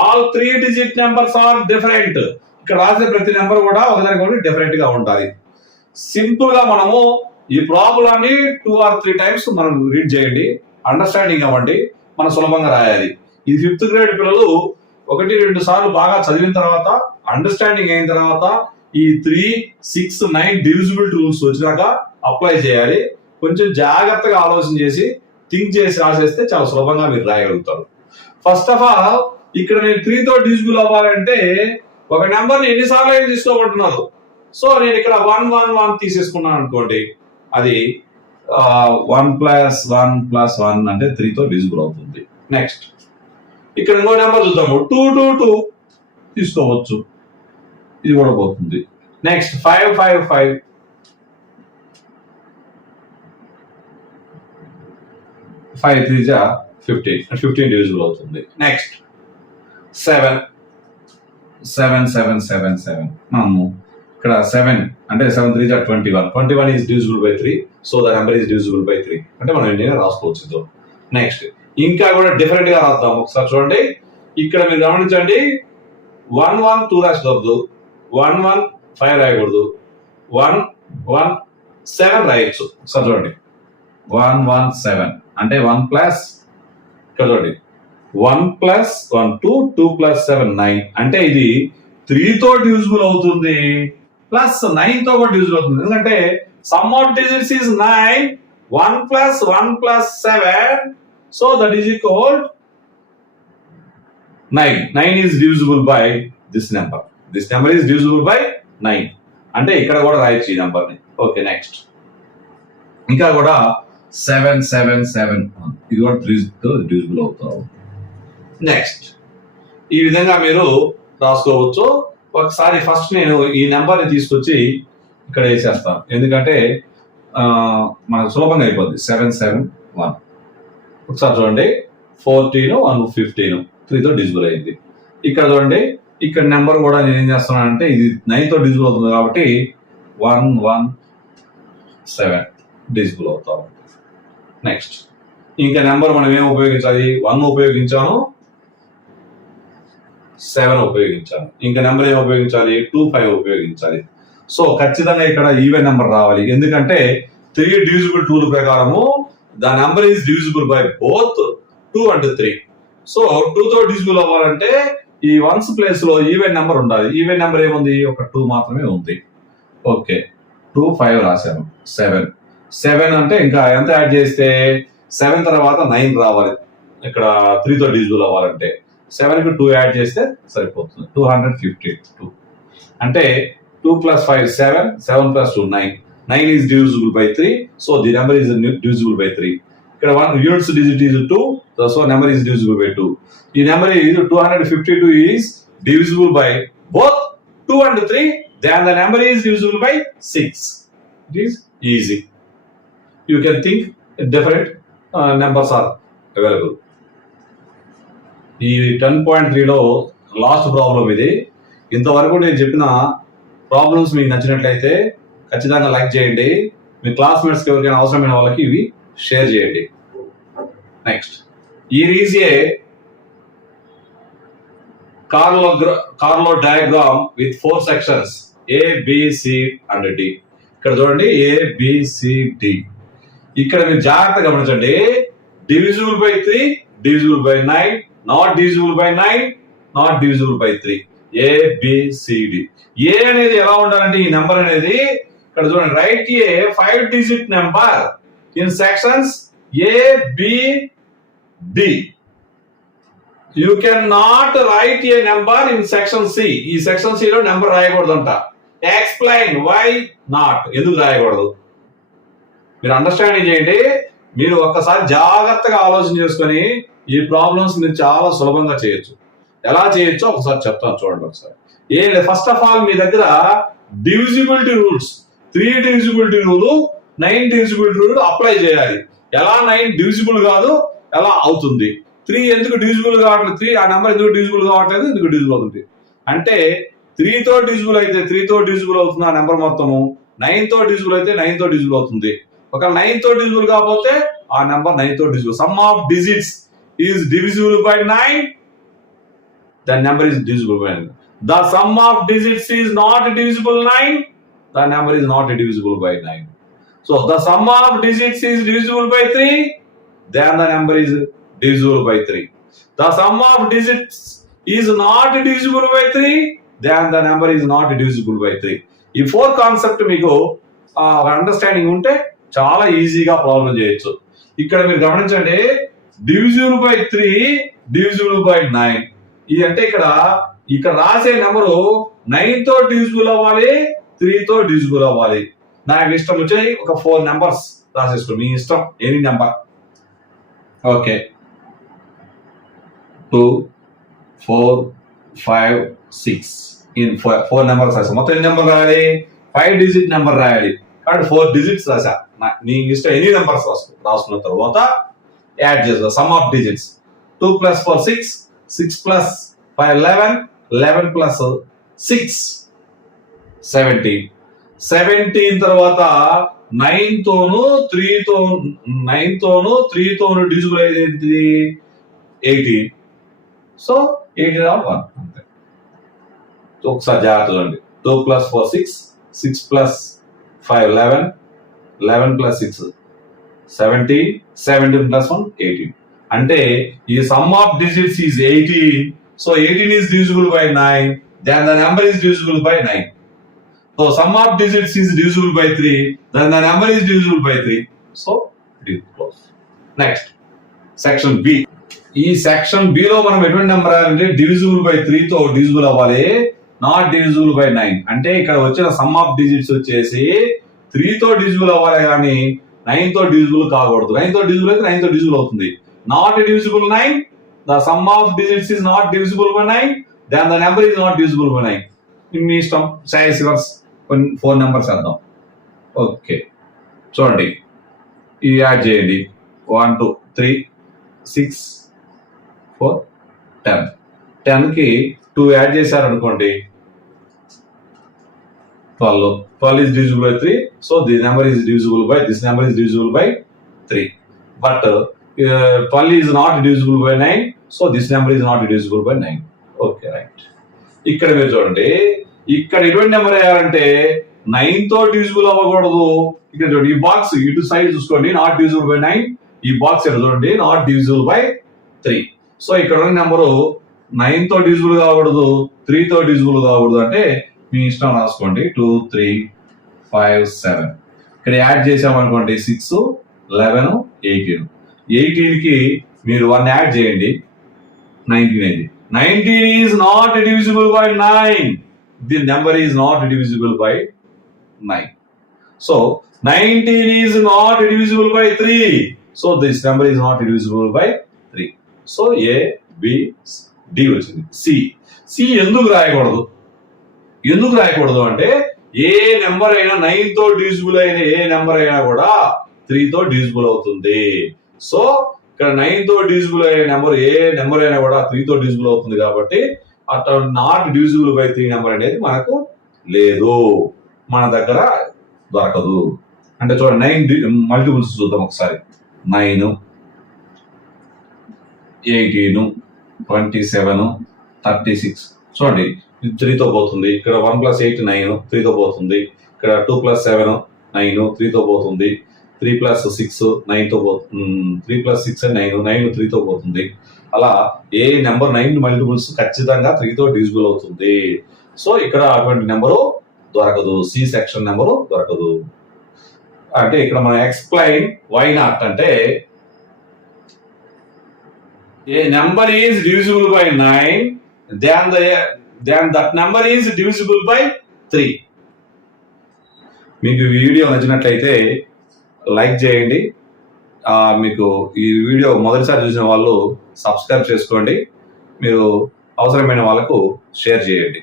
all 3-digit numbers are different. ఇక్కడ రాసే ప్రతి నెంబర్ కూడా ఒకదానికి డిఫరెంట్ గా ఉండాలి. సింపుల్ గా మనము ఈ ప్రాబ్లమ్ 2 or 3 times మనం రీడ్ చేయండి, అండర్స్టాండింగ్ అవ్వండి, మనం సులభంగా రాయాలి. ఈ 5th grade పిల్లలు 1-2 సార్లు బాగా చదివిన తర్వాత, అండర్స్టాండింగ్ అయిన తర్వాత ఈ 3, 6, 9 డివిజిబిలిటీ రూల్స్ వచ్చినాక అప్లై చేయాలి. కొంచెం జాగ్రత్తగా ఆలోచన చేసి థింక్ చేసి రాసేస్తే చాలా సులభంగా మీరు రాయగలుగుతారు. ఫస్ట్ ఆఫ్ ఆల్ ఇక్కడ నేను 3 తో డివిజిబుల్ అవ్వాలంటే ఒక నెంబర్ని ఎన్నిసార్లు అయినా తీసుకోబడుతున్నారు. సో నేను ఇక్కడ 1 1 1 తీసేసుకున్నాను అనుకోండి, అది 1 + 1 + 1 అంటే 3 తో డివిజిబుల్ అవుతుంది. నెక్స్ట్ ఇక్కడ ఇంకో నెంబర్ చూద్దాము, 2 2 2 తీసుకోవచ్చు, ఇది కూడా పోతుంది. నెక్స్ట్ 5 5 5 5 3 జా 15 డివిజిబుల్ అవుతుంది. నెక్స్ట్ 7 7 7 7 7 మనము ఇక్కడ 7 అంటే 7 3 జా 21 is divisible by 3, so the number is divisible by 3 అంటే మనం ఎన్ని రాసుకోవచ్చు. నెక్స్ట్ ఇంకా కూడా డిఫరెంట్ గా రాద్దాం. ఒకసారి చూడండి, ఇక్కడ మీరు గమనించండి, 1 1 2 రాయకూడదు, 1 1 5 రాయకూడదు, 1 1 7 రాయొచ్చు. ఒకసారి చూడండి, 1 1 7 అంటే 1 ప్లస్ ఇక్కడ చూడండి 1 + 1 2 2 + 7 9 అంటే ఇది 3 తో డివిజిబుల్ అవుతుంది ప్లస్ 9 తో కూడా డివిజిబుల్ అవుతుంది. ఎందుకంటే some of digits is 9, 1 + 1 + 7, so that is equal 9. 9 is divisible by this number. This number is divisible by 9. అంటే ఇక్కడ కూడా రాయొచ్చు ఈ నెంబర్ ని. ఓకే, నెక్స్ట్ ఇంకా కూడా 7 7 7 ఇది కూడా 3 తో డివిజిబుల్ అవుతావు. నెక్స్ట్ ఈ విధంగా మీరు రాసుకోవచ్చు. ఒకసారి ఫస్ట్ నేను ఈ నెంబర్ని తీసుకొచ్చి ఇక్కడ వేసేస్తాను, ఎందుకంటే మనకు సులభంగా అయిపోద్ది. 7 7 1 ఒకసారి చూడండి, 14 1 15 3 తో డివిజిబుల్ అయింది. ఇక్కడ చూడండి, ఇక్కడ నెంబర్ కూడా నేను ఏం చేస్తున్నానంటే ఇది 9 తో డివిజిబుల్ అవుతుంది కాబట్టి 1 1 7 డివిజిబుల్ అవుతాం. నెక్స్ట్ ఇంకా నెంబర్ మనం ఏం ఉపయోగించాలి, 1 ఉపయోగించాను, 7 ఉపయోగించాను. ఇంకా నెంబర్ ఏం ఉపయోగించాలి, 2 5 ఉపయోగించాలి. సో ఖచ్చితంగా ఇక్కడ ఈవెన్ నెంబర్ రావాలి, ఎందుకంటే 3 డివిజిబుల్ రూల్ ప్రకారము the number is divisible by both 2 and 3. So 2 తో డివిజిబుల్ అవ్వాలంటే ఈ వన్స్ ప్లేస్ లో ఈవెన్ నెంబర్ ఉండాలి. ఈవెన్ నెంబర్ ఏముంది, ఒక 2 మాత్రమే ఉంది. ఓకే, 2 5 రాశాను. 7 7 అంటే ఇంకా ఎంత యాడ్ చేస్తే 7 తర్వాత 9 రావాలి. ఇక్కడ 3 తో డివిజిబుల్ అవ్వాలంటే 7 కి 2 యాడ్ చేస్తే సరిపోతుంది. 252 అంటే 2 + 5 7 7 + 2 9. 9 is divisible by 3, so the number is divisible by 3. ఇక్కడ 1 units digit is 2, so number is divisible by 2. The number is 252 is divisible by both 2 and 3, then the number is divisible by 6. It is easy. You can think different numbers are available. ఈ 10.3లో లాస్ట్ ప్రాబ్లం ఇది. ఇంతవరకు నేను చెప్పిన ప్రాబ్లమ్స్ మీకు నచ్చినట్లయితే ఖచ్చితంగా లైక్ చేయండి. మీ క్లాస్మేట్స్కి ఎవరికైనా అవసరమైన వాళ్ళకి ఇవి షేర్ చేయండి. Next here is a Carlo diagram with 4 sections A, B, C and D. ఇక్కడ చూడండి A, B, C, D. ఇక్కడ మీరు జాగ్రత్తగా గమనించండి, divisible by 3, divisible by 9, not divisible by 9, not divisible by 3. A, B, C, D. A అనేది ఎలా ఉండాలంటే ఈ నెంబర్ అనేది ఇక్కడ చూడండి, right A 5 digit number in sections A, B, D. You cannot write a number in section C. ఈ సెక్షన్ C లో నెంబర్ రాయకూడదంట. ఎక్స్ప్లెయిన్ వై నాట్, ఎందుకు రాయకూడదు మీరు అండర్స్టాండింగ్ చేయండి. మీరు ఒక్కసారి జాగ్రత్తగా ఆలోచన చేసుకొని ఈ ప్రాబ్లమ్స్ మీరు చాలా సులభంగా చేయొచ్చు. ఎలా చేయొచ్చో ఒకసారి చెప్తాను చూడండి. ఒకసారి ఫస్ట్ ఆఫ్ ఆల్ మీ దగ్గర divisibility rules, 3 divisibility rule, 9 divisibility rule apply చేయాలి. ఎలా 9 డివిజిబుల్ కాదు, ఎలా అవుతుంది, 3 ఎందుకు డివిజిబుల్ కావట్లేదు, 3 ఆ నెంబర్ ఎందుకు డివిజిబుల్ కావట్లేదు, ఎందుకు డివిజిబుల్ అవుతుంది అంటే 3 తో డివిజిబుల్ అయితే 3 తో డివిజిబుల్ అవుతుంది ఆ నెంబర్ మొత్తము, 9 తో డివిజిబుల్ అయితే 9 తో డివిజిబుల్ అవుతుంది. ఒకవేళ 9 తో డివిజిబుల్ కాకపోతే ఆ నెంబర్ 9 తో divisible. Some of digits is divisible by 9, the number is divisible by 9. The sum of digits is not divisible 9, the number is not divisible by 9. So the sum of digits is divisible by 3, then the number is divisible by 3. The sum of digits is not divisible by 3, then the number is not divisible by 3. ఈ 4 కాన్సెప్ట్ మీకు అండర్స్టాండింగ్ ఉంటే చాలా ఈజీగా ప్రాబ్లం చేయొచ్చు. ఇక్కడ మీరు గమనించండి, డివిజిబుల్ బై 3 డివిజిబుల్ బై 9. ఇది అంటే ఇక్కడ రాసే నెంబరు 9 తో డివిజిబుల్ అవ్వాలి, 3 తో డివిజిబుల్ అవ్వాలి. నాకు ఇష్టం వచ్చి ఒక 4 నెంబర్స్ రాసేసుకో, మీ ఇష్టం any number. Okay, 2, 4, 5, 6 in 4 numbers రాసా. మొత్తం ఎన్ని నెంబర్ రాయాలి? 5 డిజిట్ నెంబర్ రాయాలి. కాబట్టి 4 డిజిట్స్ రాసా. నీకు ఇష్టం ఎనీ నెంబర్స్ రాసుకున్న తర్వాత యాడ్ చేసుకో. Some of digits 2 + 4 6, 6 + 5 11, 11 + 6 17. 17 తర్వాత 9 తోను 3 తోను డివిజిబుల్ అయ్యేది 18. సో 18 రావాలి 1 అంతే. ఒకసారి జాగ్రత్త చూడండి. 2 + 4 6, 6 + 5 11, 11 + 6 17, 17 + 1 18. అంటే ఈ some of digits is 18. So 18 is divisible by 9, then the number is divisible by 9. So sum of digits is divisible by 3, then the number is divisible by 3. So it is close. Next, section B. ఈ సెక్షన్ బి లో మనం ఎటువంటి నెంబర్ అంటే డివిజిబుల్ బై 3 తో డివిజిబుల్ అవ్వాలి, నాట్ డివిజిబుల్ బై 9. అంటే ఇక్కడ వచ్చిన సమ్ ఆఫ్ డిజిట్స్ వచ్చేసి 3 తో డివిజిబుల్ అవ్వాలి కానీ 9 తో డివిజిబుల్ కాకూడదు. 9 తో డివిజిబుల్ అయితే 9 తో డివిజిబుల్ అవుతుంది. Not divisible 9, the sum of digits is not divisible by 9, then the number is not divisible by 9. మీ ఇష్టం, చాయిస్ రివర్స్. 4 నెంబర్స్ వేద్దాం. ఓకే, చూడండి, ఈ యాడ్ చేయండి. 1 2 3 6 4 10. 10 కి 2 యాడ్ చేశారు అనుకోండి 12. 12 is divisible by 3, so this number is divisible by 3. But 12 is not divisible by 9, so this number is not divisible by 9. Okay, right. ఇక్కడ మీరు చూడండి, ఇక్కడ ఎటువంటి నెంబర్ వేయాలంటే 9 తో డివిజిబుల్ అవ్వకూడదు. ఇక్కడ చూడండి, ఈ బాక్స్ ఇటు సైడ్ చూసుకోండి, నాట్ డివిజిబుల్ బై 9. ఈ బాక్స్ ఇక్కడ చూడండి, నాట్ డివిజిబుల్ బై 3. సో ఇక్కడ ఉన్న నెంబరు 9 తో డివిజిబుల్ కాకూడదు, 3 తో డివిజిబుల్ కాకూడదు. అంటే మీ ఇష్టం రాసుకోండి. 2 3 5 7. ఇక్కడ యాడ్ చేసామనుకోండి 6 11 18. 18 కి మీరు 1 యాడ్ చేయండి, 19 అయింది. 19 is not divisible by 9. The number is not divisible by 9. So 19 is not divisible by 3. So this number is not divisible by 3. So A, B, D వచ్చింది. C ఎందుకు రాయకూడదు అంటే ఏ నెంబర్ అయినా 9 తో డివిజిబుల్ అయిన ఏ నెంబర్ అయినా కూడా 3 తో డివిజిబుల్ అవుతుంది. సో ఇక్కడ 9 తో డివిజిబుల్ అయిన నెంబర్ ఏ నెంబర్ అయినా కూడా 3 తో డివిజిబుల్ అవుతుంది. కాబట్టి అట్లా నాట్ డివిజిబుల్ బై 3 నెంబర్ అనేది మనకు లేదు, మన దగ్గర దొరకదు. అంటే చూడండి, 9 మల్టిపుల్స్ చూద్దాం ఒకసారి. 9 18 27 36. చూడండి, 3 తో పోతుంది. ఇక్కడ 1 + 8 9, 3 తో పోతుంది. ఇక్కడ 2 + 7 9, 3 తో పోతుంది. 3 + 6 9 తో పోతుంది. 3 + 6 9, 9 3 తో పోతుంది. అలా ఏ నెంబర్ 9 మల్టిపుల్స్ ఖచ్చితంగా 3 తో డివిజిబుల్ అవుతుంది. సో ఇక్కడ అటువంటి నెంబరు దొరకదు, సి సెక్షన్ నెంబరు దొరకదు. అంటే ఇక్కడ మనం ఎక్స్ప్లెయిన్ వై నాట్ అంటే a number is divisible by 9, then that number is divisible by 3. మీకు ఈ వీడియో నచ్చినట్లయితే లైక్ చేయండి. మీకు ఈ వీడియో మొదటిసారి చూసిన వాళ్ళు సబ్స్క్రైబ్ చేసుకోండి. మీరు అవసరమైన వాళ్ళకు షేర్ చేయండి.